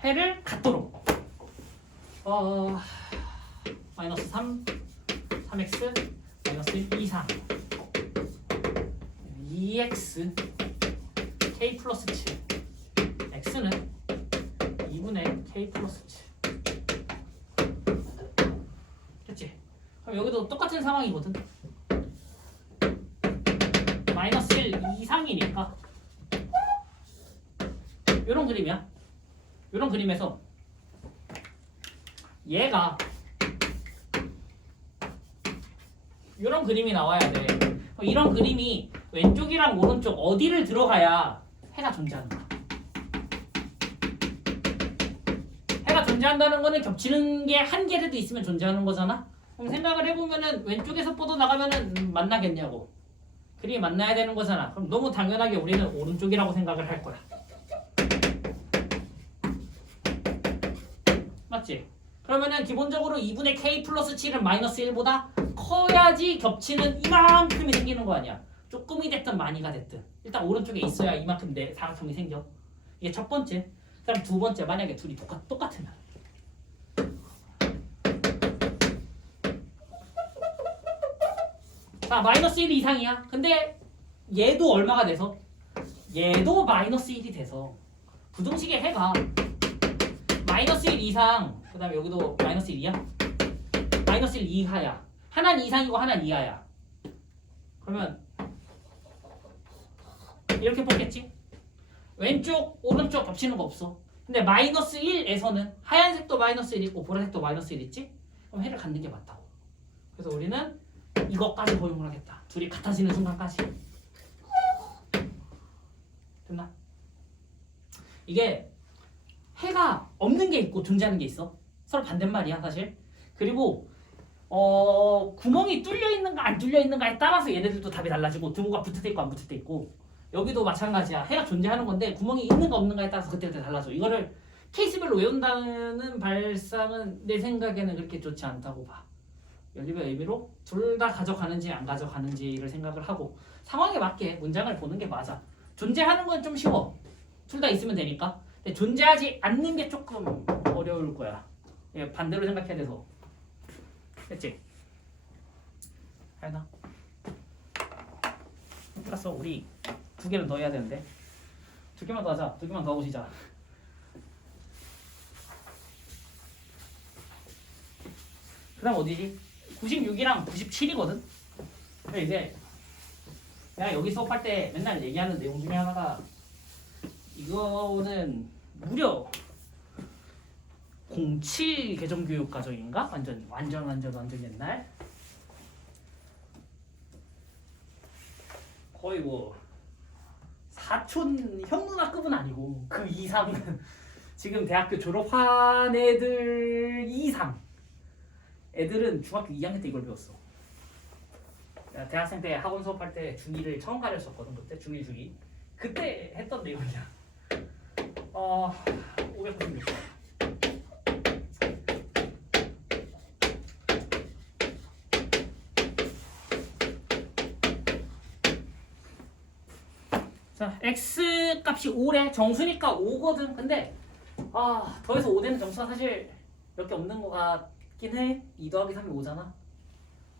해를 갖도록 -3 3x -1 2 3 2x k 플러스 7 x는 2분의 k 플러스 7. 됐지? 그럼 여기도 똑같은 상황이거든. -1 이상이니까 요런 그림이야. 요런 그림에서 얘가 요런 그림이 나와야 돼. 이런 그림이 왼쪽이랑 오른쪽 어디를 들어가야 해가 존재하는 거야. 해가 존재한다는 거는 겹치는 게 한 개라도 있으면 존재하는 거잖아. 그럼 생각을 해보면은 왼쪽에서 뻗어 나가면은 만나겠냐고. 그림이 만나야 되는 거잖아. 그럼 너무 당연하게 우리는 오른쪽이라고 생각을 할 거야. 맞지? 그러면은 기본적으로 2분의 k 플러스 7은 -1보다 커야지 겹치는 이만큼이 생기는 거 아니야. 조금이 됐든 많이가 됐든 일단 오른쪽에 있어야 이만큼 내 사각형이 생겨. 이게 첫 번째. 그다음 두 번째, 만약에 둘이 똑같으면 자, -1 이상이야. 근데 얘도 얼마가 돼서 얘도 마이너스 1이 돼서 부등식의 해가 마이너스 1 이상 그 다음에 여기도 마이너스 1이야? 마이너스 1 이하야. 하나는 이상이고 하나는 이하야. 그러면 이렇게 뽑겠지? 왼쪽 오른쪽 겹치는 거 없어. 근데 마이너스 1에서는 하얀색도 마이너스 1 있고 보라색도 마이너스 1 있지? 그럼 해를 갖는 게 맞다고. 그래서 우리는 이것까지 허용을 하겠다. 둘이 같아지는 순간까지. 됐나? 이게 해가 없는 게 있고 존재하는 게 있어. 서로 반대말이야 사실. 그리고 구멍이 뚫려 있는가 안 뚫려 있는가에 따라서 얘네들도 답이 달라지고 등호가 붙을 때 있고 안 붙을 때 있고 여기도 마찬가지야. 해가 존재하는 건데 구멍이 있는가 없는가에 따라서 그때그때 달라져. 이거를 케이스별로 외운다는 발상은 내 생각에는 그렇게 좋지 않다고 봐. 연립의 의미로 둘 다 가져가는지 안 가져가는지를 생각을 하고 상황에 맞게 문장을 보는 게 맞아. 존재하는 건 좀 쉬워. 둘 다 있으면 되니까. 근데 존재하지 않는 게 조금 어려울 거야. 반대로 생각해야 돼서. 됐지? 알나? 플러스 우리 2개는 더 해야 되는데 2개만 더 하자. 2개만 더 보시자. 그 다음 어디지? 96이랑 97이거든? 근데 이제 내가 여기 수업할 때 맨날 얘기하는 내용 중에 하나가 이거는 무려 07 개정교육과정인가? 완전 옛날? 거의 뭐 사촌 형 누나급은 아니고 그 이상은 지금 대학교 졸업한 애들 이상 애들은 중학교 2학년 때 이걸 배웠어. 내가 대학생 때 학원 수업할 때 중2를 처음 가르쳤거든. 그때 중1, 중2 그때 했던 내용이야. 596. 자, x 값이 5래. 정수니까 5거든. 근데 더해서 5되는 정수가 사실 몇 개 없는 거 같긴 해. 2 더하기 3이 5잖아.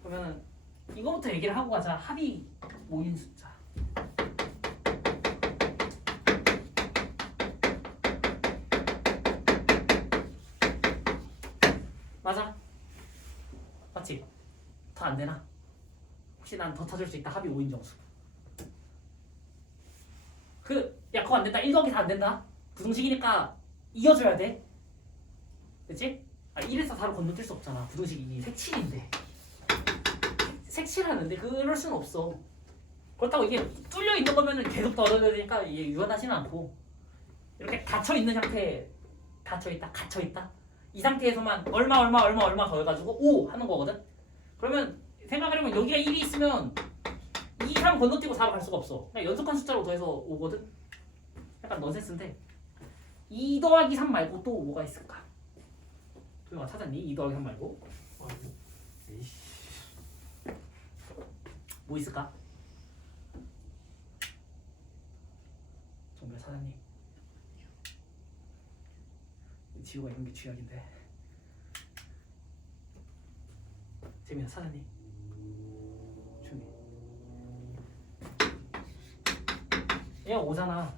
그러면은 이거부터 얘기를 하고 가자. 합이 5인 숫자. 맞아? 맞지? 더 안 되나? 혹시 난 더 타줄 수 있다. 합이 5인 정수. 야 그거 안 된다. 1 더하기 4 안 된다. 부등식이니까 이어줘야 돼. 그치? 1에서 4로 건너뛸 수 없잖아. 부등식이 색칠인데. 색칠하는데 그럴 수는 없어. 그렇다고 이게 뚫려 있는 거면은 계속 떨어져야 되니까 이게 유연하지는 않고 이렇게 닫혀 있는 상태, 갇혀 있다. 이 상태에서만 얼마 더 해가지고 5 하는 거거든. 그러면 생각을 해보면 여기가 1이 있으면 2, 3 건너뛰고 4로 갈 수가 없어. 그냥 연속한 숫자로 더해서 5거든. 약간 넌센스인데 2 더하기 3 말고 또 뭐가 있을까? 도영아 찾았니? 2 더하기 3 말고? 뭐 있을까? 정말 찾았니? 지우가 이런 게 취약인데. 재민아 찾았니? 준이. 얘가 5잖아.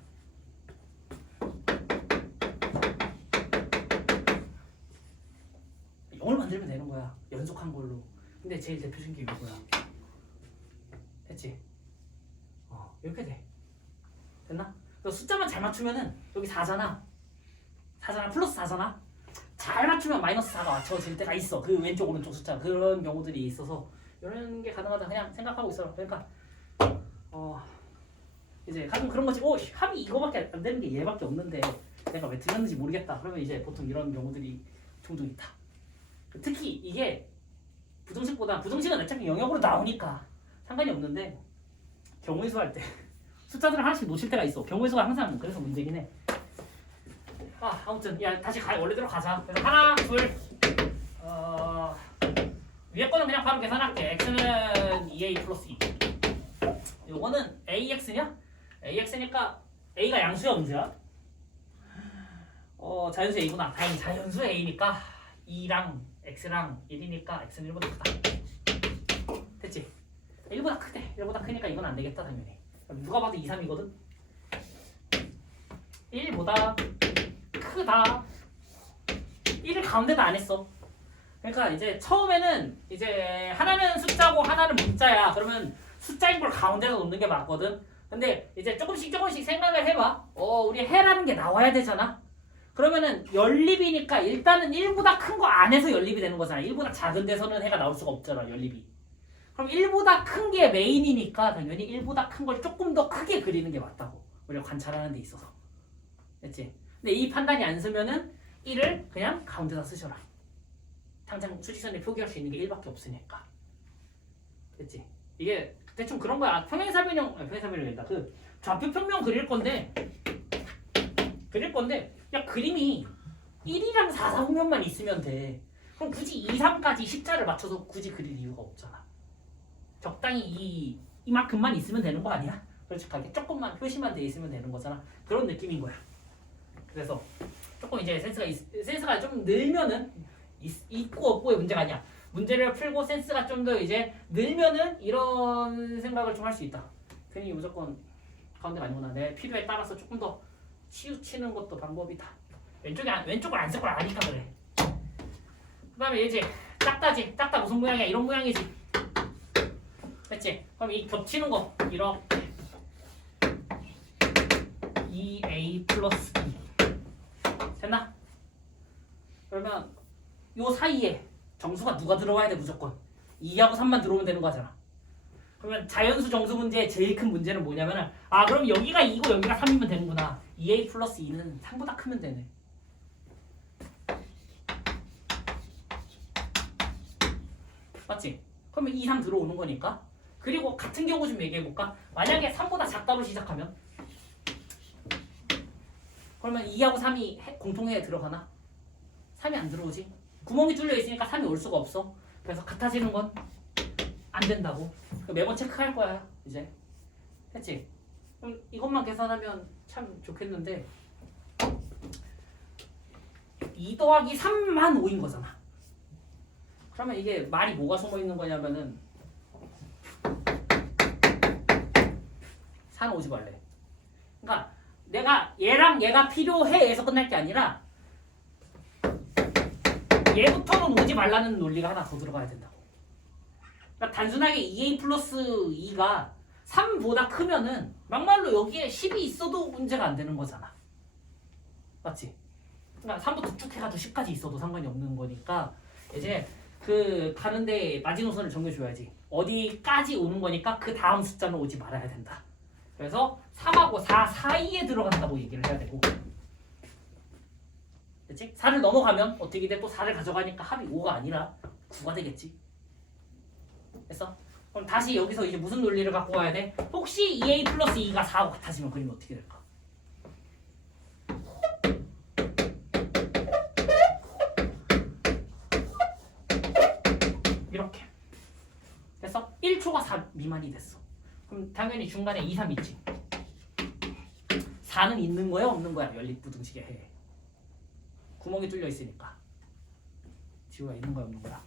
영을 만들면 되는 거야. 연속한 걸로. 근데 제일 대표적인 게 이거야. 됐지? 이렇게 돼. 됐나? 그래서 숫자만 잘 맞추면은 여기 4잖아. 플러스 4잖아. 잘 맞추면 마이너스 4가 맞춰질 때가 있어. 그 왼쪽 오른쪽 숫자 그런 경우들이 있어서 이런 게 가능하다. 그냥 생각하고 있어. 그러니까 이제 가끔 그런 거지. 합이 이거밖에 안 되는 게 얘밖에 없는데 내가 왜 틀렸는지 모르겠다. 그러면 이제 보통 이런 경우들이 종종 있다. 특히 이게 부등식은 어차피 영역으로 나오니까 상관이 없는데 경우의수 할 때 숫자들을 하나씩 놓칠 때가 있어. 경우의수가 항상 그래서 문제긴 해. 아무튼 야 다시 원래대로 가자. 그래서 하나, 둘, 위에 거는 그냥 바로 계산할게. x는 2a 플러스 2. 요거는 ax냐? ax니까 a가 양수야 문제야? 자연수 a구나. 다행히 자연수 a니까 2랑 x랑 1이니까 x는 1보다 크다. 됐지? 1보다 크대. 1보다 크니까 이건 안 되겠다 당연히. 누가 봐도 2, 3이거든? 1보다 크다. 1을 가운데다 안 했어. 그러니까 이제 처음에는 이제 하나는 숫자고 하나는 문자야. 그러면 숫자인 걸 가운데다 놓는 게 맞거든. 근데 이제 조금씩 생각을 해봐. 우리 해라는 게 나와야 되잖아. 그러면은 연립이니까 일단은 1보다 큰 거 안에서 연립이 되는 거잖아. 1보다 작은 데서는 해가 나올 수가 없잖아, 연립이. 그럼 1보다 큰 게 메인이니까 당연히 1보다 큰 걸 조금 더 크게 그리는 게 맞다고. 우리가 관찰하는 데 있어서. 됐지? 근데 이 판단이 안 쓰면은 1을 그냥 가운데다 쓰셔라. 당장 수직선에 표기할 수 있는 게 1밖에 없으니까. 됐지? 이게 대충 그런 거야. 평행사변형이다. 그 좌표 평면 그릴 건데 야 그림이 1이랑 4, 4분면만 있으면 돼. 그럼 굳이 2, 3까지 십자를 맞춰서 굳이 그릴 이유가 없잖아. 적당히 이만큼만 있으면 되는 거 아니야? 솔직하게 조금만 표시만 돼 있으면 되는 거잖아. 그런 느낌인 거야. 그래서 조금 이제 센스가 좀 늘면은 있고 없고의 문제가 아니야. 문제를 풀고 센스가 좀 더 이제 늘면은 이런 생각을 좀 할 수 있다. 괜히 무조건 가운데가 아니구나. 내 필요에 따라서 조금 더 치우치는 것도 방법이다. 왼쪽을 안 쓸 걸 아니까 그래. 그 다음에 이제 작다 무슨 모양이야? 이런 모양이지. 됐지? 그럼 이 겹치는 거 이렇게 2a 플러스 2 됐나? 그러면 요 사이에 정수가 누가 들어와야 돼? 무조건 2하고 3만 들어오면 되는 거잖아. 그러면 자연수 정수 문제의 제일 큰 문제는 뭐냐면은 그럼 여기가 2고 여기가 3이면 되는구나. 2a 플러스 2는 3보다 크면 되네. 맞지? 그러면 2, 3 들어오는 거니까. 그리고 같은 경우 좀 얘기해볼까? 만약에 3보다 작다로 시작하면 그러면 2하고 3이 공통해에 들어가나? 3이 안 들어오지? 구멍이 뚫려 있으니까 3이 올 수가 없어. 그래서 같아지는 건 안 된다고. 매번 체크할 거야 이제. 했지? 그럼 이것만 계산하면 참 좋겠는데 2 더하기 3만 5인 거잖아. 그러면 이게 말이 뭐가 숨어 있는 거냐면은 4는 오지 말래. 그러니까 내가 얘랑 얘가 필요해에서 끝날 게 아니라 얘부터는 오지 말라는 논리가 하나 더 들어가야 된다고. 그러니까 단순하게 2a 플러스 2가 3보다 크면은 막말로 여기에 10이 있어도 문제가 안 되는 거잖아. 맞지? 그러니까 3부터 쭉 해가지고 10까지 있어도 상관이 없는 거니까 이제 그 가는데 마지노선을 정해줘야지. 어디까지 오는 거니까 그 다음 숫자는 오지 말아야 된다. 그래서 3하고 4 사이에 들어간다고 얘기를 해야 되고, 그치? 4를 넘어가면 어떻게 돼? 또 4를 가져가니까 합이 5가 아니라 9가 되겠지. 됐어? 그럼 다시 여기서 이제 무슨 논리를 갖고 와야 돼? 혹시 2a 플러스 2가 4하고 같아지면 그림이 어떻게 될까? 이렇게 됐어? 1초가 4 미만이 됐어. 그럼 당연히 중간에 2, 3 있지. 4는 있는 거야 없는 거야? 연립부등식에 해. 구멍이 뚫려 있으니까. 지우가 있는 거야 없는 거야?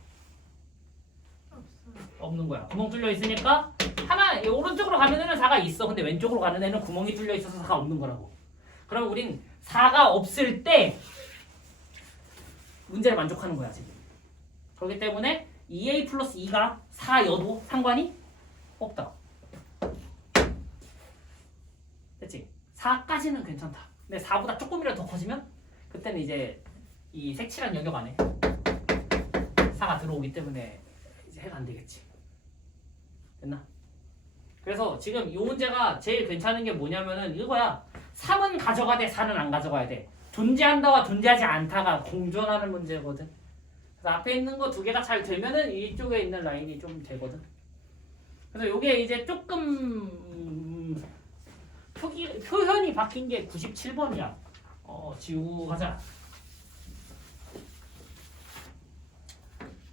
없는 거야. 구멍 뚫려 있으니까 하나 오른쪽으로 가는 애는 4가 있어. 근데 왼쪽으로 가는 애는 구멍이 뚫려 있어서 4가 없는 거라고. 그럼 우린 4가 없을 때 문제를 만족하는 거야 지금. 그렇기 때문에 2a 플러스 2가 4여도 상관이 없다. 됐지? 4까지는 괜찮다. 근데 4보다 조금이라도 더 커지면 그때는 이제 이 색칠한 영역 안에 4가 들어오기 때문에 이제 해가 안 되겠지. 됐나? 그래서 지금 이 문제가 제일 괜찮은 게 뭐냐면은 이거야. 3은 가져가되 4는 안 가져가야 돼. 존재한다와 존재하지 않다가 공존하는 문제거든. 그래서 앞에 있는 거 두 개가 잘 되면은 이쪽에 있는 라인이 좀 되거든. 그래서 이게 이제 조금 표현이 바뀐 게 97번이야. 지우고 가자.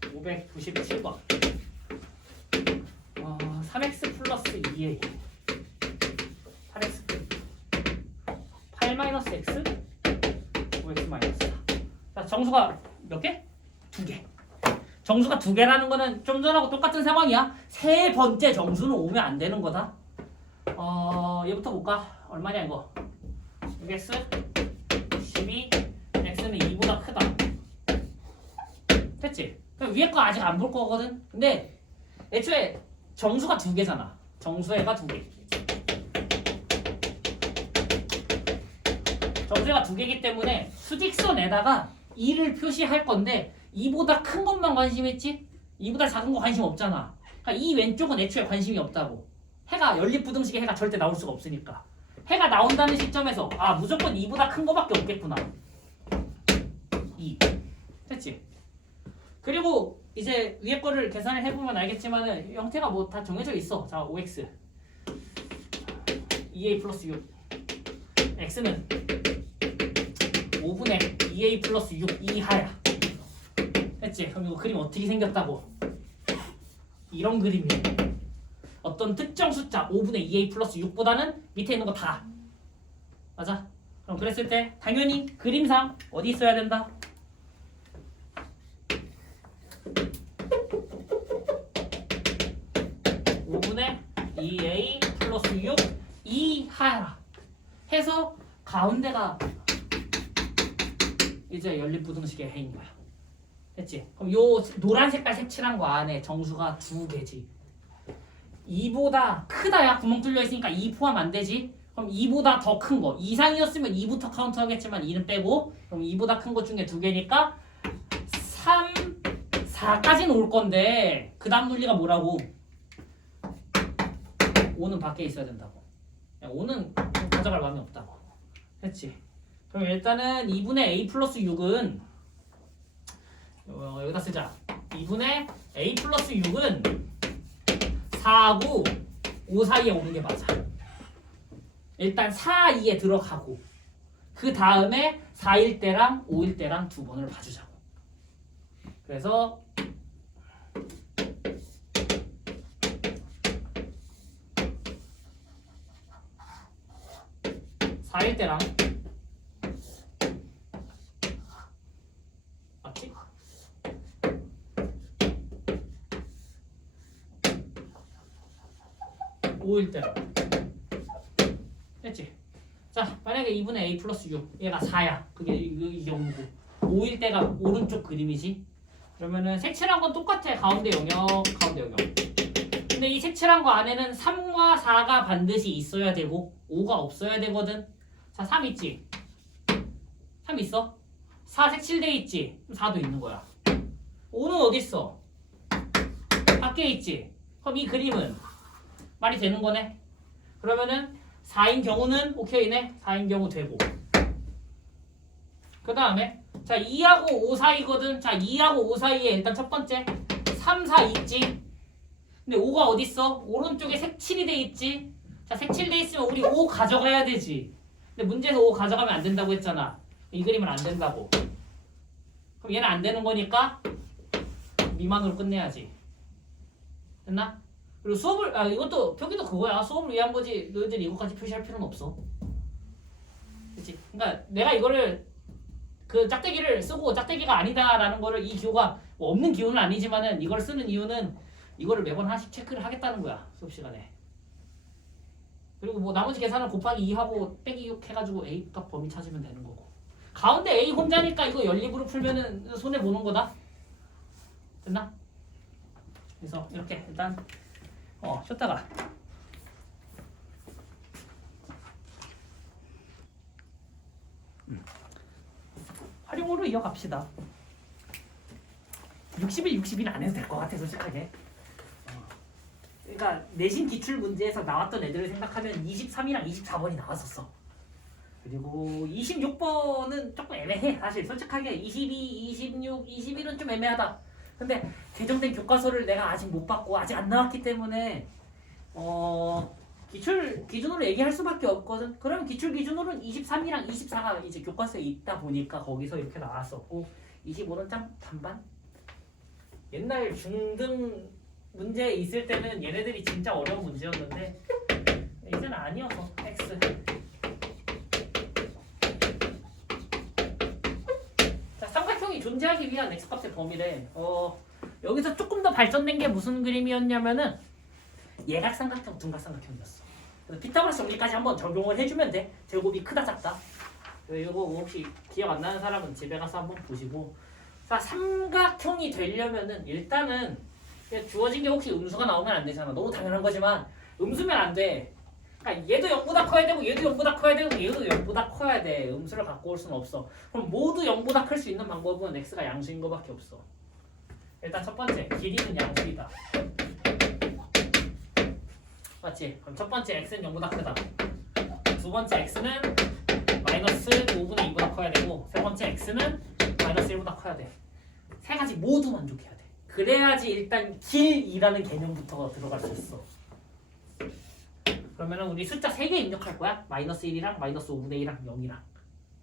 597번. 3x 플러스 2a 8x 8 마이너스 x 5x 마이너스 4. 자, 정수가 몇 개? 2개. 정수가 2개라는 거는 좀 전하고 똑같은 상황이야. 세 번째 정수는 오면 안 되는 거다. 얘부터 볼까? 얼마냐 이거? 6x 됐지? 그럼 위에 거 아직 안 볼 거거든. 근데 애초에 정수가 두 개잖아. 정수해가 두 개. 정수해가 두 개이기 때문에 수직선에다가 2를 표시할 건데 2보다 큰 것만 관심했지? 2보다 작은 거 관심 없잖아. 그러니까 이 왼쪽은 애초에 관심이 없다고. 해가 연립부등식에 해가 절대 나올 수가 없으니까. 해가 나온다는 시점에서 아 무조건 2보다 큰 거밖에 없겠구나. 2. 됐지? 그리고 이제 위에 거를 계산을 해보면 알겠지만은 형태가 뭐 다 정해져 있어. 자 5x 2a 플러스 6 x는 5분의 2a 플러스 6 이하야. 됐지? 그럼 이거 그림 어떻게 생겼다고? 이런 그림이야. 어떤 특정 숫자 5분의 2a 플러스 6보다는 밑에 있는 거 다. 맞아? 그럼 그랬을 때 당연히 그림상 어디 있어야 된다? 5분의 2a 플러스 6 이하야. 해서 가운데가 이제 연립부등식의 해인 거야. 됐지? 그럼 요 노란 색깔 색칠한 거 안에 정수가 두 개지. 2보다 크다야. 구멍 뚫려 있으니까 2 포함 안 되지. 그럼 2보다 더 큰 거. 이상이었으면 2부터 카운트 하겠지만 2는 빼고. 그럼 2보다 큰 것 중에 두 개니까 3, 4까지는 올 건데 그 다음 논리가 뭐라고? 5는 밖에 있어야 된다고. 5는 가져갈 마음이 없다고. 됐지? 그럼 일단은 2분의 a 플러스 6은 여기다 쓰자. 2분의 a 플러스 6은 4하고 5 사이에 오는 게 맞아. 일단 4, 2에 들어가고 그 다음에 4일 때랑 5일 때랑 두 번을 봐주자고. 그래서 4일 때랑 맞지? 5일 때랑 됐지? 자 만약에 2분의 a 플러스 6 얘가 4야. 그게 이 경우고 5일 때가 오른쪽 그림이지? 그러면은 색칠한 건 똑같아. 가운데 영역 가운데 영역. 근데 이 색칠한 거 안에는 3과 4가 반드시 있어야 되고 5가 없어야 되거든. 자 3 있지? 3 있어? 4 색칠돼 있지? 4도 있는 거야. 5는 어디 있어? 밖에 있지? 그럼 이 그림은 말이 되는 거네? 그러면은 4인 경우는 오케이네? 4인 경우 되고 그 다음에 자 2하고 5 사이거든. 자 2하고 5 사이에 일단 첫 번째 3, 4 있지? 근데 5가 어디 있어? 오른쪽에 색칠이 돼 있지? 자 색칠돼 있으면 우리 5 가져가야 되지. 근데 문제에서 5 가져가면 안 된다고 했잖아. 이 그림은 안 된다고. 그럼 얘는 안 되는 거니까 미만으로 끝내야지. 됐나? 그리고 수업을 이것도 표기도 그거야. 수업을 위한 거지. 너희들이 이거까지 표시할 필요는 없어. 그렇지? 그러니까 내가 이거를 그 짝대기를 쓰고 짝대기가 아니다라는 거를 이 기호가 뭐 없는 기호는 아니지만은 이걸 쓰는 이유는 이거를 매번 하나씩 체크를 하겠다는 거야. 수업 시간에. 그리고 뭐 나머지 계산을 곱하기 2하고 빼기 6 해가지고 A 값 범위 찾으면 되는 거고. 가운데 A 혼자니까 이거 연립으로 풀면은 손해 보는 거다. 됐나? 그래서 이렇게 일단 쉬었다가 활용으로 이어갑시다. 61, 62는 안 해도 될 것 같아 솔직하게. 그러니까 내신 기출 문제에서 나왔던 애들을 생각하면 23이랑 24번이 나왔었어. 그리고 26번은 조금 애매해. 사실 솔직하게 22, 26, 21은 좀 애매하다. 근데 개정된 교과서를 내가 아직 못 봤고 아직 안 나왔기 때문에 기출 기준으로 얘기할 수밖에 없거든. 그러면 기출 기준으로는 23이랑 24가 이제 교과서에 있다 보니까 거기서 이렇게 나왔었고 25는 짱 반반? 옛날 중등 문제 있을 때는 얘네들이 진짜 어려운 문제였는데 이제는 아니어서 X. 자, 삼각형이 존재하기 위한 X값의 범위래. 여기서 조금 더 발전된 게 무슨 그림이었냐면은 예각삼각형, 둔각삼각형이었어. 그래서 피타고라스 정리까지 한번 적용을 해주면 돼. 제곱이 크다 작다. 이거 혹시 기억 안 나는 사람은 집에 가서 한번 보시고 자, 삼각형이 되려면은 일단은 그냥 주어진 게 혹시 음수가 나오면 안 되잖아. 너무 당연한 거지만 음수면 안 돼. 그러니까 얘도 0보다 커야 되고 얘도 0보다 커야 되고 얘도 0보다 커야 돼. 음수를 갖고 올 수는 없어. 그럼 모두 0보다 클 수 있는 방법은 x가 양수인 거밖에 없어. 일단 첫 번째, 길이는 양수이다. 맞지? 그럼 첫 번째 x는 0보다 크다. 두 번째 x는 마이너스 5분의 2보다 커야 되고 세 번째 x는 마이너스 1보다 커야 돼. 세 가지 모두 만족해야 돼. 그래야지 일단 길이라는 개념부터 들어갈 수 있어. 그러면은 우리 숫자 3개 입력할 거야. 마이너스 1이랑 마이너스 5분의 1이랑 0이랑.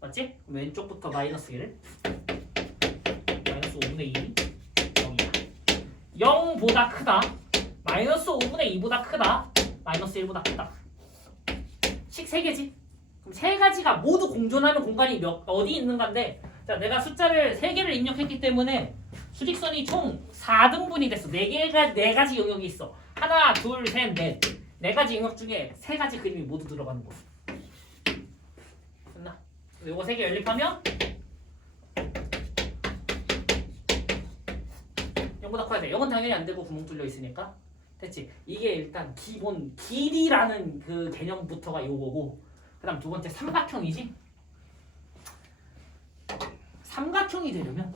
맞지? 그럼 왼쪽부터 마이너스 1 마이너스 5분의 2 0이야. 0보다 크다. 마이너스 5분의 2보다 크다. 마이너스 1보다 크다. 식 3개지? 그럼 3가지가 모두 공존하는 공간이 어디 있는 건데 자, 내가 숫자를 3개를 입력했기 때문에 수직선이 총 4등분이 됐어. 4가지 영역이 있어. 하나, 둘, 셋, 넷. 4가지 영역 중에 3가지 그림이 모두 들어가는 거야. 됐나? 요거 3개 연립하면 0보다 커야 돼. 0은 당연히 안 되고 구멍 뚫려 있으니까. 됐지? 이게 일단 기본 길이라는 그 개념부터가 요거고 그 다음 두 번째 삼각형이지? 삼각형이 되려면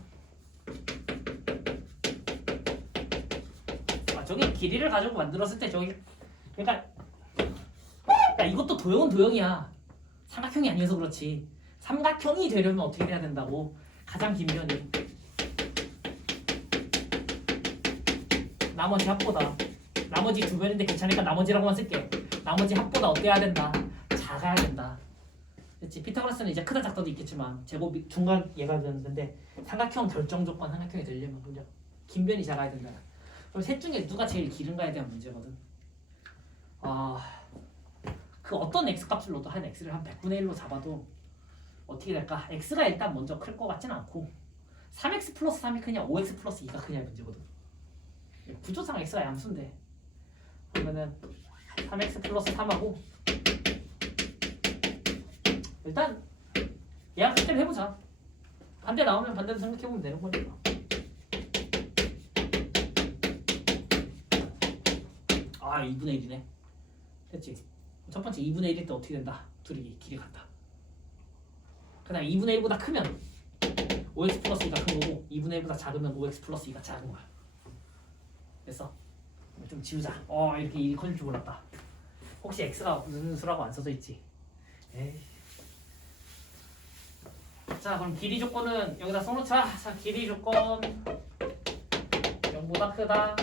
저기 길이를 가지고 만들었을 때 저기 그러니까 야 이것도 도형은 도형이야. 삼각형이 아니어서 그렇지. 삼각형이 되려면 어떻게 돼야 된다고? 가장 긴 면이 나머지 합보다 나머지 두 변인데 괜찮으니까 나머지라고만 쓸게. 나머지 합보다 어때야 된다? 작아야 된다. 그렇지? 피타고라스는 이제 크다 작다도 있겠지만 제곱이 중간 얘가 되는데 삼각형 결정 조건 삼각형이 되려면 그죠? 긴 변이 작아야 된다. 그럼 셋 중에 누가 제일 길은가에 대한 문제거든. 그 어떤 x 값을 넣어도 한 x를 한 100분의 1로 잡아도 어떻게 될까? x가 일단 먼저 클 것 같진 않고 3x 플러스 3이 크냐 5x 플러스 2가 크냐의 문제거든. 구조상 x가 양수인데 그러면은 3x 플러스 3하고 일단 예약 시스템 해보자. 반대 나오면 반대로 생각해보면 되는 거니까. 아 2분의 1이네. 됐지? 첫 번째 2분의 1일 때 어떻게 된다? 둘이 길이 같다. 그 다음 2분의 1보다 크면 5x 플러스 2가 큰 거고 2분의 1보다 작으면 5x 플러스 2가 작은 거야. 됐어? 좀 지우자. 이렇게 일이 커질 줄 몰랐다. 혹시 x가 무슨 수라고 안 써져 있지? 에이. 자 그럼 길이 조건은 여기다 써놓자. 자 길이 조건 0보다 크다.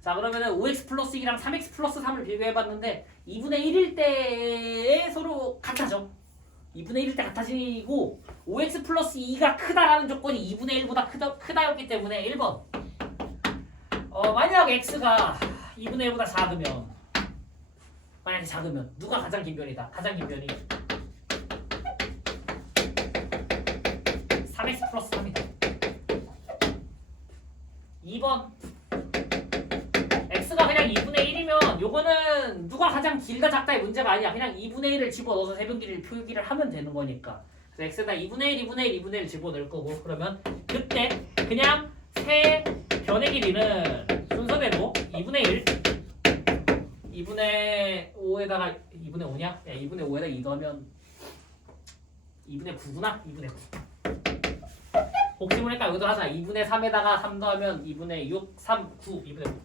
자 그러면은 5x 플러스 2랑 3x 플러스 3을 비교해봤는데 2분의 1일 때 서로 같아져. 2분의 1일 때 같아지고 5x 플러스 2가 크다라는 조건이 2분의 1보다 크다였기 때문에 1번 만약 x가 2분의 1보다 작으면 만약에 작으면 누가 가장 긴 변이다. 가장 긴 변이 3x 플러스 3이다. 2번 x가 그냥 2분의 1이면 요거는 누가 가장 길다 작다의 문제가 아니야. 그냥 2분의 1을 집어넣어서 세변기를 표기를 하면 되는 거니까. 그래서 x에다 2분의 1, 2분의 1, 2분의 1 집어넣을 거고 그러면 그때 그냥 세 변의 길이는 순서대로 2분의 1 2분의 5에다가 2분의 5냐? 야 2분의 5에다 2 넣으면 2분의 9구나? 2분의 9 혹시 모르니까 여기도 하자. 2분의 3에다가 3 더하면 2분의 6, 3, 9 2분의 9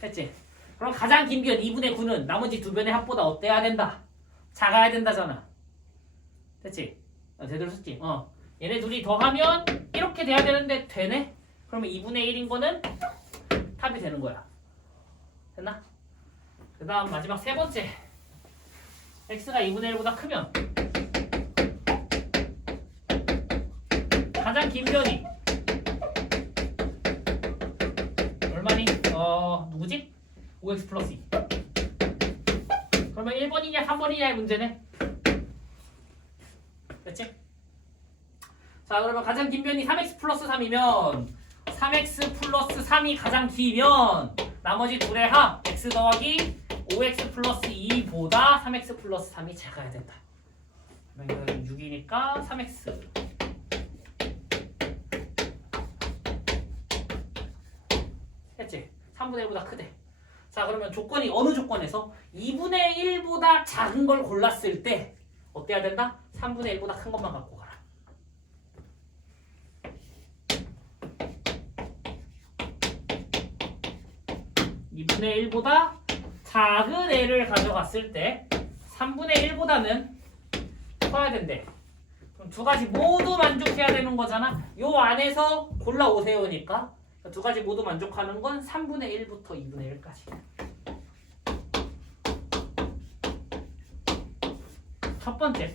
됐지? 그럼 가장 긴 변 2분의 9는 나머지 두 변의 합보다 어때야 된다? 작아야 된다잖아. 됐지? 제대로 썼지? 얘네 둘이 더하면 이렇게 돼야 되는데 되네? 그러면 2분의 1인 거는 탑이 되는 거야. 됐나? 그 다음 마지막 세 번째 x가 2분의 1보다 크면 가장 긴 변이 얼마니? 누구지? 5x 플러스 2 그러면 1번이냐 3번이냐의 문제네. 됐지? 자 그러면 가장 긴 변이 3x 플러스 3이면 3x 플러스 3이 가장 길면 나머지 둘의 합 x 더하기 5x 플러스 2보다 3x 플러스 3이 작아야 된다. 그러면 6이니까 3x. 했지? 3분의 1보다 크대. 자, 그러면 조건이 어느 조건에서 2분의 1보다 작은 걸 골랐을 때 어때야 된다? 3분의 1보다 큰 것만 갖고 가라. (2분의 1보다) 작은 애를 가져갔을 때 3분의 1보다는 커야 된대. 그럼 두 가지 모두 만족해야 되는 거잖아. 요 안에서 골라오세요니까 두 가지 모두 만족하는 건 3분의 1부터 2분의 1까지. 첫 번째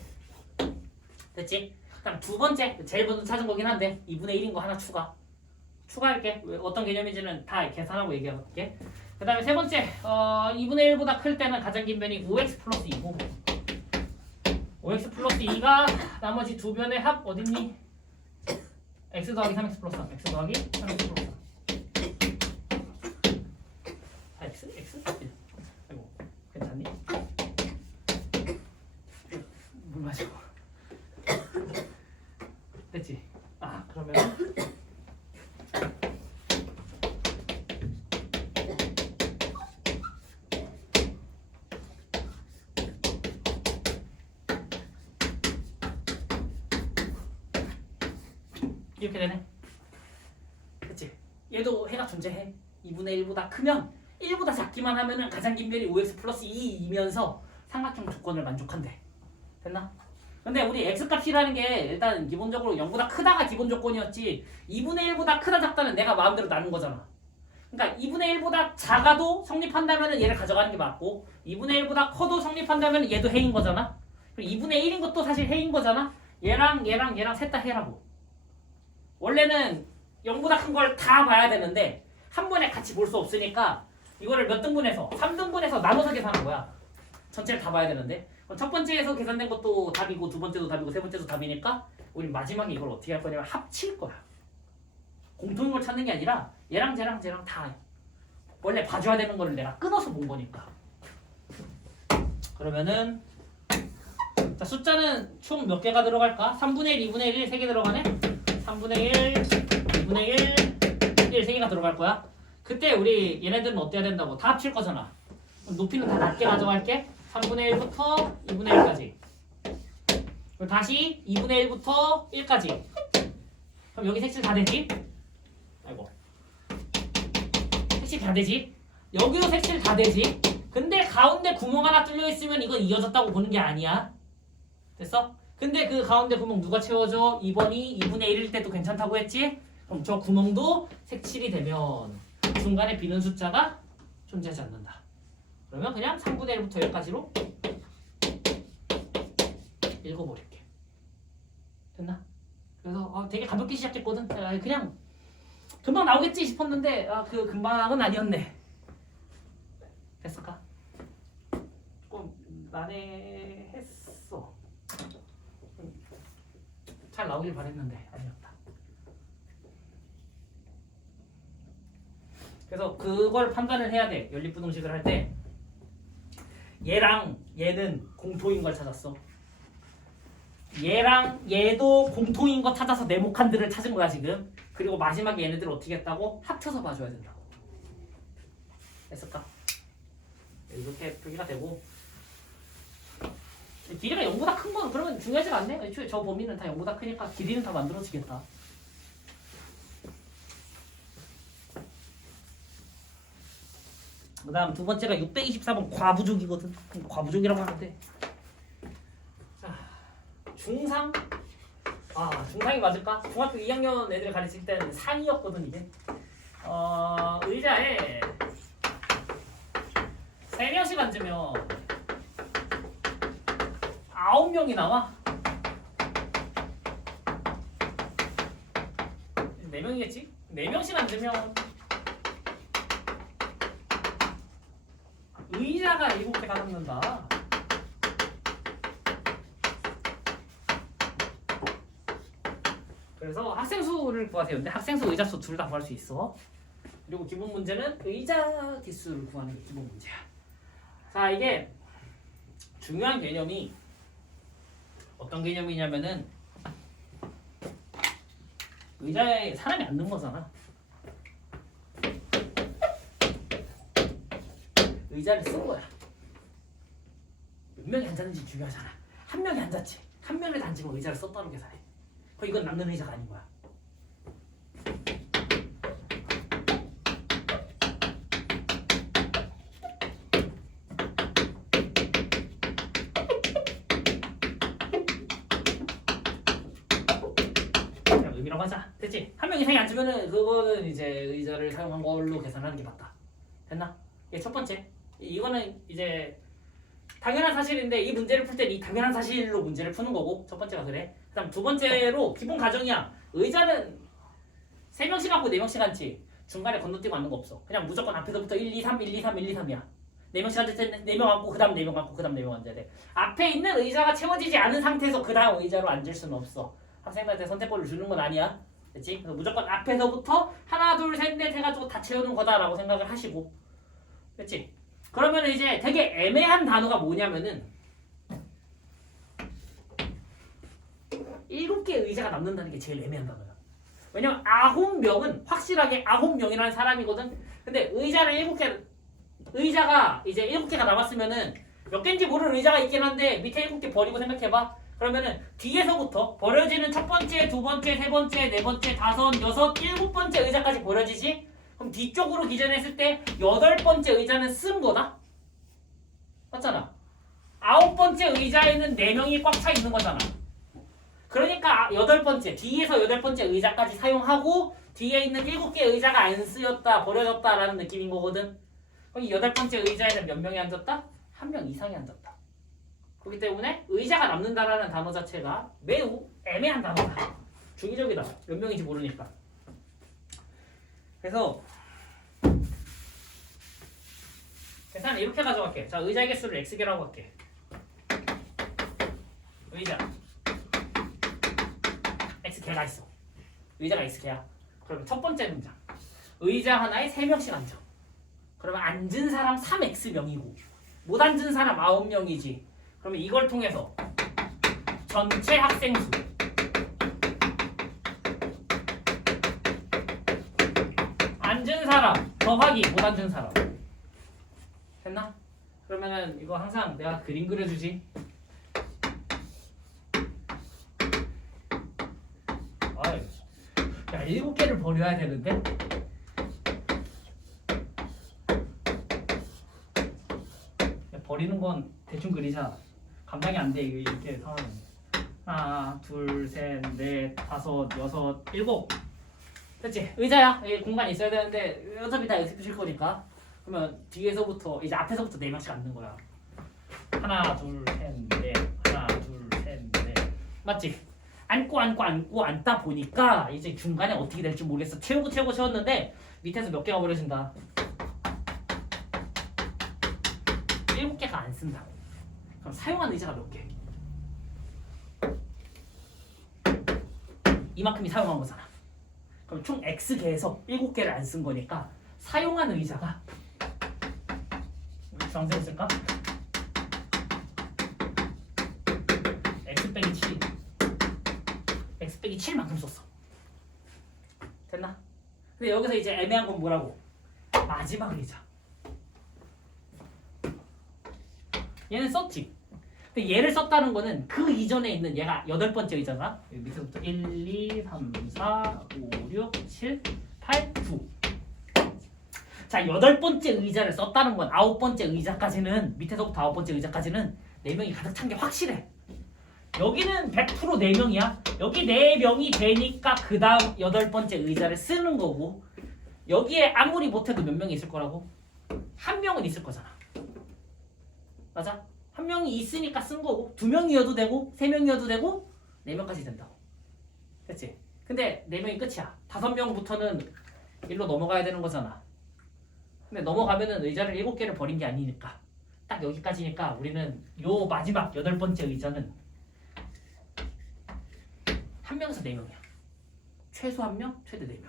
됐지? 그다음 두 번째 제일 먼저 찾은 거긴 한데 2분의 1인 거 하나 추가할게. 어떤 개념인지는 다 계산하고 얘기할게. 그 다음에 세 번째 2분의 1보다 클 때는 가장 긴 변이 5x 플러스 2고 5x 플러스 2가 나머지 두 변의 합 어딨니? x 더하기 3x 플러스 3 x 더하기 3x 플러스 3 x? x? 아이고 괜찮니? 물 마시고 됐지? 아 그러면 이렇게 되네. 그치? 얘도 해가 존재해. 2분의 1보다 크면 1보다 작기만 하면은 가장 긴 변이 5x 플러스 2이면서 삼각형 조건을 만족한대. 됐나? 근데 우리 x값이라는 게 일단 기본적으로 0보다 크다가 기본 조건이었지 2분의 1보다 크다 작다는 내가 마음대로 나눈 거잖아. 그러니까 2분의 1보다 작아도 성립한다면 얘를 가져가는 게 맞고 2분의 1보다 커도 성립한다면 얘도 해인 거잖아. 그리고 2분의 1인 것도 사실 해인 거잖아. 얘랑 셋 다 해라고. 원래는 0보다 큰 걸 다 봐야 되는데 한 번에 같이 볼 수 없으니까 이거를 몇 등분해서 3등분해서 나눠서 계산한 거야. 전체를 다 봐야 되는데 첫 번째에서 계산된 것도 답이고 두 번째도 답이고 세 번째도 답이니까 우리 마지막에 이걸 어떻게 할 거냐면 합칠 거야. 공통인 걸 찾는 게 아니라 얘랑 쟤랑 다 원래 봐줘야 되는 거를 내가 끊어서 본 거니까. 그러면은 자 숫자는 총 몇 개가 들어갈까? 3분의 1, 2분의 1, 3개 들어가네? 3분의 1, 2분의 1, 1, 3개가 들어갈 거야. 그때 우리 얘네들은 어때야 된다고? 다 합칠 거잖아. 그럼 높이는 다 낮게 가져갈게. 3분의 1부터 2분의 1까지. 그리고 다시 2분의 1부터 1까지. 그럼 여기 색칠 다 되지? 아이고. 색칠 다 되지? 여기도 색칠 다 되지? 근데 가운데 구멍 하나 뚫려 있으면 이건 이어졌다고 보는 게 아니야. 됐어? 근데 그 가운데 구멍 누가 채워줘? 2번이 2분의 1일 때도 괜찮다고 했지? 그럼 저 구멍도 색칠이 되면 중간에 비는 숫자가 존재하지 않는다. 그러면 그냥 3분의 1부터 10까지로 읽어버릴게. 됐나? 그래서 되게 가볍게 시작했거든. 그냥 금방 나오겠지 싶었는데 그 금방은 아니었네. 됐을까? 조금 난해했어. 잘 나오길 바랬는데 아니었다. 그래서 그걸 판단을 해야 돼. 연립부등식을 할 때 얘랑 얘는 공통인 걸 찾았어. 얘랑 얘도 공통인 거 찾아서 네모칸들을 찾은 거야 지금. 그리고 마지막에 얘네들을 어떻게 했다고? 합쳐서 봐줘야 된다고. 됐을까? 이렇게 표기가 되고 길이가 0보다 큰 건 그러면 중요하지가 않네. 애초에 저 범위는 다 0보다 크니까 길이는 다 만들어지겠다. 그 다음 두 번째가 624번 과부족이거든. 과부족이라고 하는데 자, 중상? 중상이 맞을까? 중학교 2학년 애들 가르칠 때는 상이었거든 이게. 의자에 3명씩 앉으면 9명이 나와. 4명이겠지? 4명씩 앉으면 의자가 7개가 남는다. 그래서 학생 수를 구하세요. 근데 학생 수, 의자 수 둘 다 구할 수 있어. 그리고 기본 문제는 의자 뒷수를 구하는 게 기본 문제야. 자, 이게 중요한 개념이 어떤 개념이냐면은 의자에 사람이 앉는 거잖아. 의자를 쓴 거야. 몇 명이 앉았는지 중요하잖아. 한 명이 앉았지. 한 명을 앉으면 의자를 썼다고 계산해. 이건 남는 의자가 아닌 거야. 의미라고 하자. 됐지? 한 명 이상이 앉으면은 그거는 이제 의자를 사용한 걸로 계산하는 게 맞다. 됐나? 이게 첫 번째. 이거는 이제 당연한 사실인데 이 문제를 풀 때 이 당연한 사실로 문제를 푸는 거고 첫 번째가 그래. 그다음 두 번째로 기본 가정이야. 의자는 3명씩 앉고 4명씩 앉지. 중간에 건너뛰고 앉는 거 없어. 그냥 무조건 앞에서부터 1, 2, 3, 1, 2, 3, 1, 2, 3이야. 4명씩 앉을 때 4명 앉고 그 다음 4명 앉고 그 다음 4명 앉아야 돼. 앞에 있는 의자가 채워지지 않은 상태에서 그 다음 의자로 앉을 수는 없어. 학생들한테 선택권을 주는 건 아니야. 됐지? 그래서 무조건 앞에서부터 하나, 둘, 셋, 넷 해가지고 다 채우는 거다라고 생각을 하시고. 됐지? 그러면 이제 되게 애매한 단어가 뭐냐면은 7개의 의자가 남는다는 게 제일 애매한 단어야. 왜냐면 9명은 확실하게 9명이라는 사람이거든. 근데 의자를 7개 의자가 이제 7개가 남았으면은 몇 개인지 모르는 의자가 있긴 한데 밑에 7개 버리고 생각해봐. 그러면은 뒤에서부터 버려지는 첫 번째, 두 번째, 세 번째, 네 번째, 다섯, 여섯, 7번째 의자까지 버려지지? 그럼 뒤쪽으로 기전했을 때 8번째 의자는 쓴 거다? 맞잖아. 9번째 의자에는 4명이 꽉 차 있는 거잖아. 그러니까 8번째, 뒤에서 8번째 의자까지 사용하고 뒤에 있는 7개 의자가 안 쓰였다, 버려졌다라는 느낌인 거거든. 그럼 이 8번째 의자에는 몇 명이 앉았다? 1명 이상이 앉았다. 그렇기 때문에 의자가 남는다라는 단어 자체가 매우 애매한 단어다. 중의적이다. 몇 명인지 모르니까. 그래서 계산을 이렇게 가져갈게. 자, 의자의 개수를 x개라고 할게. 의자 x개가 있어. 의자가 x개야. 그러면 첫 번째 문장. 의자 하나에 3명씩 앉아. 그러면 앉은 사람 3x명이고 못 앉은 사람 9명이지. 그러면 이걸 통해서 전체 학생 수 앉은 사람 더하기 못 앉은 사람 됐나? 그러면은 이거 항상 내가 그림 그려주지. 아유, 야 7개를 버려야 되는데 버리는 건 대충 그리자. 감당이 안 돼. 이렇게 상황은. 하나, 둘, 셋, 넷, 다섯, 여섯, 7. 됐지? 의자야. 여기 공간이 있어야 되는데 어차피 다 여기 두실 거니까. 그러면 뒤에서부터 이제 앞에서부터 4명씩 앉는 거야. 하나, 둘, 셋, 넷. 하나, 둘, 셋, 넷. 맞지? 앉고 앉다 보니까 이제 중간에 어떻게 될지 모르겠어. 채웠는데 밑에서 몇 개가 버려진다. 7개가 안 쓴다. 그럼 사용한 의자가 몇 개? 이만큼이 사용한 거잖아. 그럼 총 X개에서 7개를 안 쓴 거니까 사용한 의자가 우리 주황색 쓸까? X 빼기 7 X 빼기 7만큼 썼어. 됐나? 근데 여기서 이제 애매한 건 뭐라고? 마지막 의자. 얘는 썼지. 근데 얘를 썼다는 거는 그 이전에 있는 얘가 8번째 의자잖아. 여기 밑에서부터 1, 2, 3, 4, 5, 6, 7, 8, 9. 자, 8번째 의자를 썼다는 건 9번째 의자까지는 밑에서부터 9번째 의자까지는 4명이 가득 찬 게 확실해. 여기는 100% 4명이야. 여기 4명이 되니까 그 다음 8번째 의자를 쓰는 거고 여기에 아무리 못해도 몇 명이 있을 거라고? 1명은 있을 거잖아. 맞아? 1명이 있으니까 쓴 거고 2명이어도 되고 3명이어도 되고 4명까지 된다고. 됐지? 근데 4명이 끝이야. 5명부터는 일로 넘어가야 되는 거잖아. 근데 넘어가면은 의자를 7개를 버린 게 아니니까 딱 여기까지니까 우리는 요 마지막 8번째 의자는 1명에서 4명이야. 최소 1명, 최대 4명.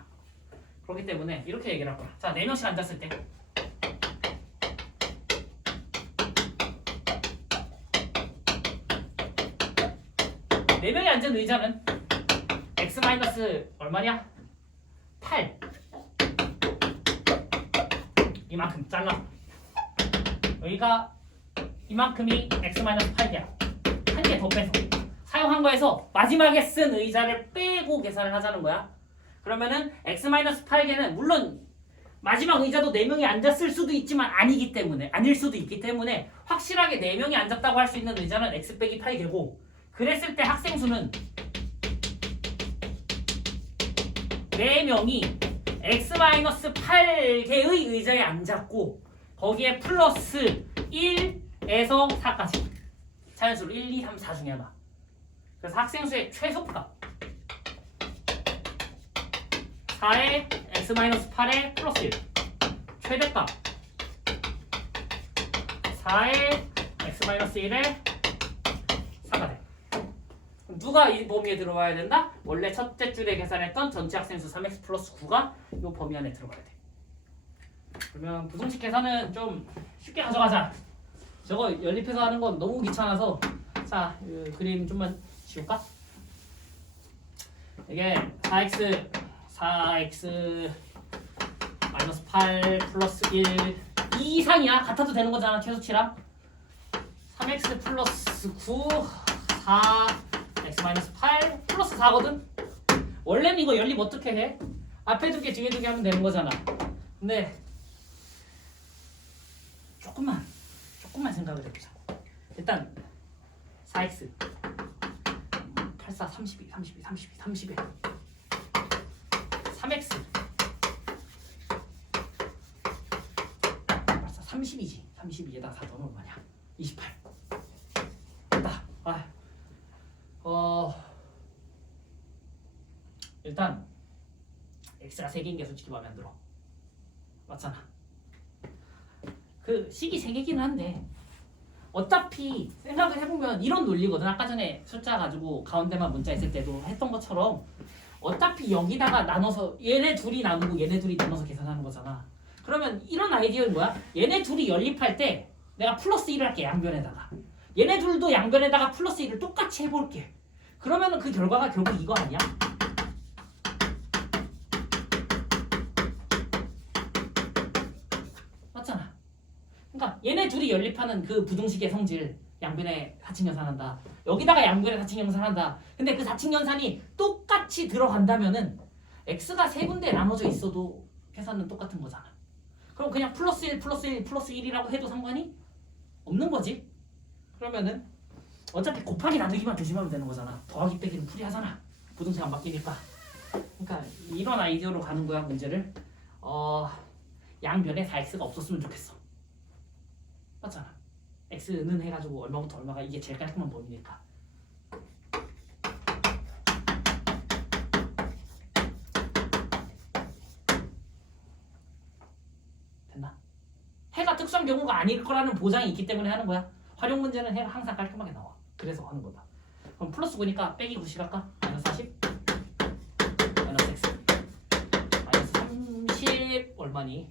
그렇기 때문에 이렇게 얘기를 할 거야. 자, 4명씩 앉았을 때 4명이 앉은 의자는 x 마이너스 얼마냐? 8 이만큼 잘라. 여기가 이만큼이 x 마이너스 8개야. 한 개 더 빼서 사용한 거에서 마지막에 쓴 의자를 빼고 계산을 하자는 거야. 그러면은 x 마이너스 8개는 물론 마지막 의자도 4명이 앉았을 수도 있지만 아니기 때문에 아닐 수도 있기 때문에 확실하게 4명이 앉았다고 할 수 있는 의자는 x 빼기 8개고 그랬을 때 학생 수는 4명이 x-8개의 의자에 앉았고 거기에 플러스 1에서 4까지 자연수로 1, 2, 3, 4 중에 하나. 그래서 학생 수의 최소값 4에 x-8에 플러스 1 최대값 4에 x-1에 4가 돼. 누가 이 범위에 들어와야 된다? 원래 첫째 줄에 계산했던 전체 학생 수 3x 플러스 9가 이 범위 안에 들어가야 돼. 그러면 부등식 계산은 좀 쉽게 가져가자. 저거 연립해서 하는 건 너무 귀찮아서 자, 그림 좀만 지울까? 이게 4x 마이너스 8 플러스 1 2 이상이야. 같아도 되는 거잖아. 최소치랑 3x 플러스 9 4 x 마이너스 8 플러스 4거든. 원래는 이거 연립 어떻게 해? 앞에 두 개 뒤에 두 개 하면 되는 거잖아. 근데 조금만 생각을 해보자. 일단 4x 84 32 32 32 31 3x 32지. 32에다 4 더하면 얼마냐? 28. 됐다. 일단 x가 3개인 게 솔직히 마음에 안 들어. 맞잖아. 그 식이 3개긴 한데 어차피 생각을 해보면 이런 논리거든. 아까 전에 숫자 가지고 가운데만 문자 있을 때도 했던 것처럼 어차피 여기다가 나눠서 얘네 둘이 나누고 얘네 둘이 나눠서 계산하는 거잖아. 그러면 이런 아이디어는 뭐야? 얘네 둘이 연립할 때 내가 플러스 1을 할게. 양변에다가 얘네 둘도 양변에다가 플러스 1을 똑같이 해볼게. 그러면은 그 결과가 결국 이거 아니야? 맞잖아. 그러니까 얘네 둘이 연립하는 그 부등식의 성질 양변에 사칙 연산한다. 여기다가 양변에 사칙 연산한다. 근데 그 사칙 연산이 똑같이 들어간다면은 x가 세 군데 나눠져 있어도 계산은 똑같은 거잖아. 그럼 그냥 플러스 1 플러스 1 플러스 1이라고 해도 상관이 없는 거지. 그러면은 어차피 곱하기 나누기만 조심하면 되는 거잖아. 더하기 빼기는 풀이하잖아. 부등식 안 바뀌니까. 그러니까 이런 아이디어로 가는 거야 문제를. 양변에 4x가 없었으면 좋겠어. 맞잖아. x는 해가지고 얼마부터 얼마가 이게 제일 깔끔한 범위니까. 됐나? 해가 특수한 경우가 아닐 거라는 보장이 있기 때문에 하는 거야. 활용 문제는 해가 항상 깔끔하게 나와. 그래서 하는 거다. 그럼 플러스 9니까 빼기 90 할까? 마이너스 40 마이너스 x 마이너스 30 얼마니?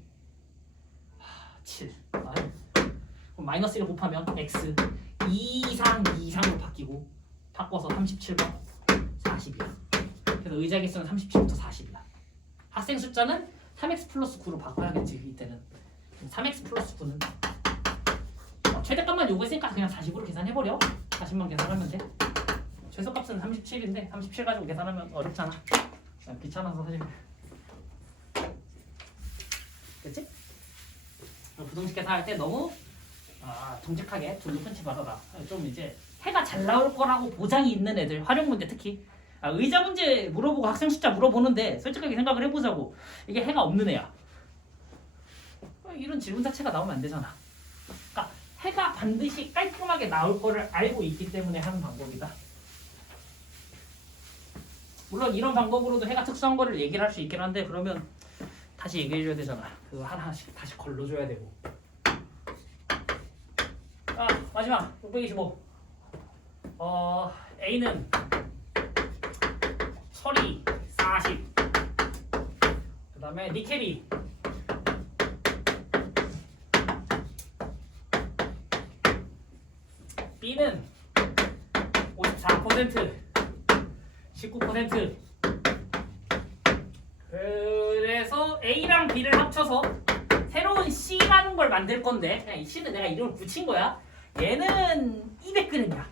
7 그럼 마이너스 1 곱하면 x 2 이상으로 바꿔서 37번 40이야. 그래서 의자 개수는 37부터 40이야. 학생 숫자는 3x 플러스 9로 바꿔야겠지. 이때는 3x 플러스 9는 최대값만 요구했으니까 그냥 40으로 계산해버려. 40만 계산하면 돼. 최소값은 37인데 37 가지고 계산하면 어렵잖아. 그냥 귀찮아서 사실. 됐지? 부등식 계산할 때 너무 정직하게 둘로 끊지 말아라. 좀 이제 해가 잘 나올 거라고 보장이 있는 애들, 활용 문제 특히 의자 문제 물어보고 학생 숫자 물어보는데 솔직하게 생각을 해보자고. 이게 해가 없는 애야. 이런 질문 자체가 나오면 안 되잖아. 그러니까 해가 반드시 깔끔하게 나올 거를 알고 있기 때문에 하는 방법이다. 물론 이런 방법으로도 해가 특수한 거를 얘기를 할 수 있긴 한데 그러면 다시 얘기해줘야 되잖아. 그거 하나씩 다시 걸러줘야 되고. 마지막 625. A는 서리 40. 그 다음에 니켈이 B는 54%. 19%. 그래서 A랑 B를 합쳐서 새로운 C라는 걸 만들 건데 그냥 이 C는 내가 이름을 붙인 거야. 얘는 200g이야.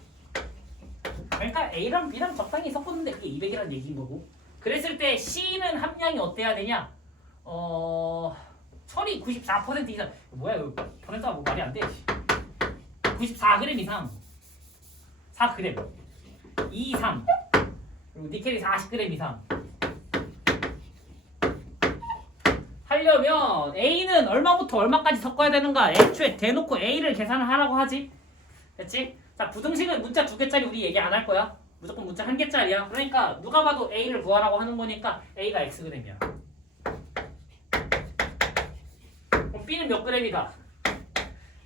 그러니까 A랑 B랑 적당히 섞었는데 그게 200이라는 얘기인 거고. 그랬을 때 C는 함량이 어때야 되냐? 철이 94% 이상. 뭐야 이거 퍼센트가 뭐 말이 안 돼. 94g 이상. 4g. 2, 3. 그리고 니켈이 40g 이상. 하려면 A는 얼마부터 얼마까지 섞어야 되는가? 애초에 대놓고 A를 계산을 하라고 하지. 됐지? 자, 부등식은 문자 2개짜리 우리 얘기 안 할 거야. 무조건 문자 1개짜리야. 그러니까 누가 봐도 A를 구하라고 하는 거니까 A가 Xg이야. 그럼 B는 몇 g이다?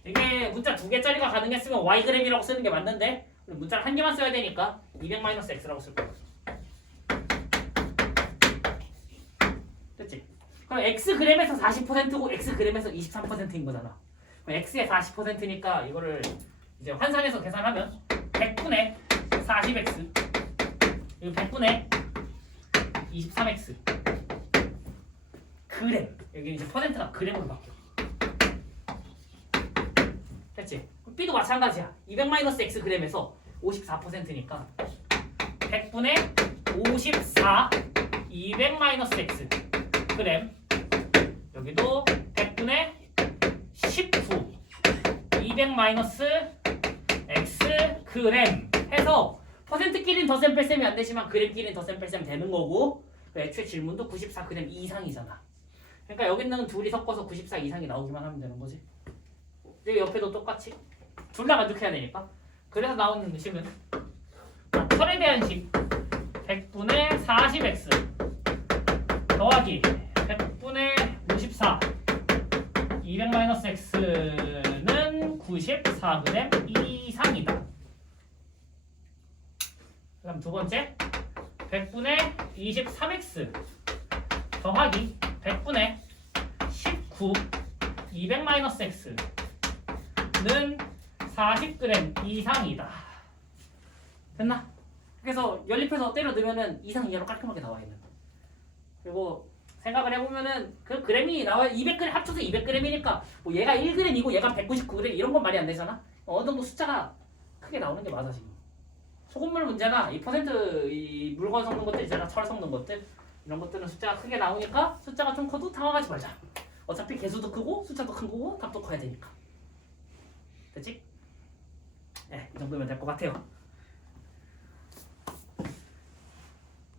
이게 문자 2개짜리가 가능했으면 Yg이라고 쓰는 게 맞는데 문자를 1개만 써야 되니까 200-X라고 쓸 거야. 됐지? 그럼 Xg에서 40%고 Xg에서 23%인 거잖아. 그럼 X의 40%니까 이거를 이제 환산해서 계산하면 100분의 40X 그리고 100분의 23X 그램. 여기 이제 퍼센트가 그램으로 바뀌어. 됐지? B도 마찬가지야. 200-X 그램에서 54%니까 100분의 54 200-X 그램. 여기도 100분의 19 200-X 그램 해서 퍼센트끼리는 덧셈 뺄셈이 안 되지만 그램끼리는 덧셈 뺄셈 되는 거고 애초에 질문도 94g 이상이잖아. 그러니까 여기 있는 둘이 섞어서 94 이상이 나오기만 하면 되는 거지. 여기 옆에도 똑같이 둘 다 만족해야 되니까. 그래서 나오는 식은 철에 대한 식 100분의 40x 더하기 100분의 54 200-x는 94g 이상이다. 그럼 두 번째 100분의 23x 더하기 100분의 19 200-x는 40g 이상이다. 됐나? 그래서 연립해서 때려 넣으면은 이상 이하로 깔끔하게 나와 있는. 그리고 생각을 해보면은 그 그램이 나와 200g 합쳐서 200g이니까 뭐 얘가 1g이고 얘가 199g 이런 건 말이 안 되잖아. 어느 정도 숫자가 크게 나오는 게 맞아 지금. 소금물 문제나 이 퍼센트 이 물건 섞는 것들 있잖아. 철 섞는 것들 이런 것들은 숫자가 크게 나오니까 숫자가 좀 커도 당황하지 말자. 어차피 개수도 크고 숫자도 큰 거고 답도 커야 되니까. 됐지? 네, 이 정도면 될 것 같아요.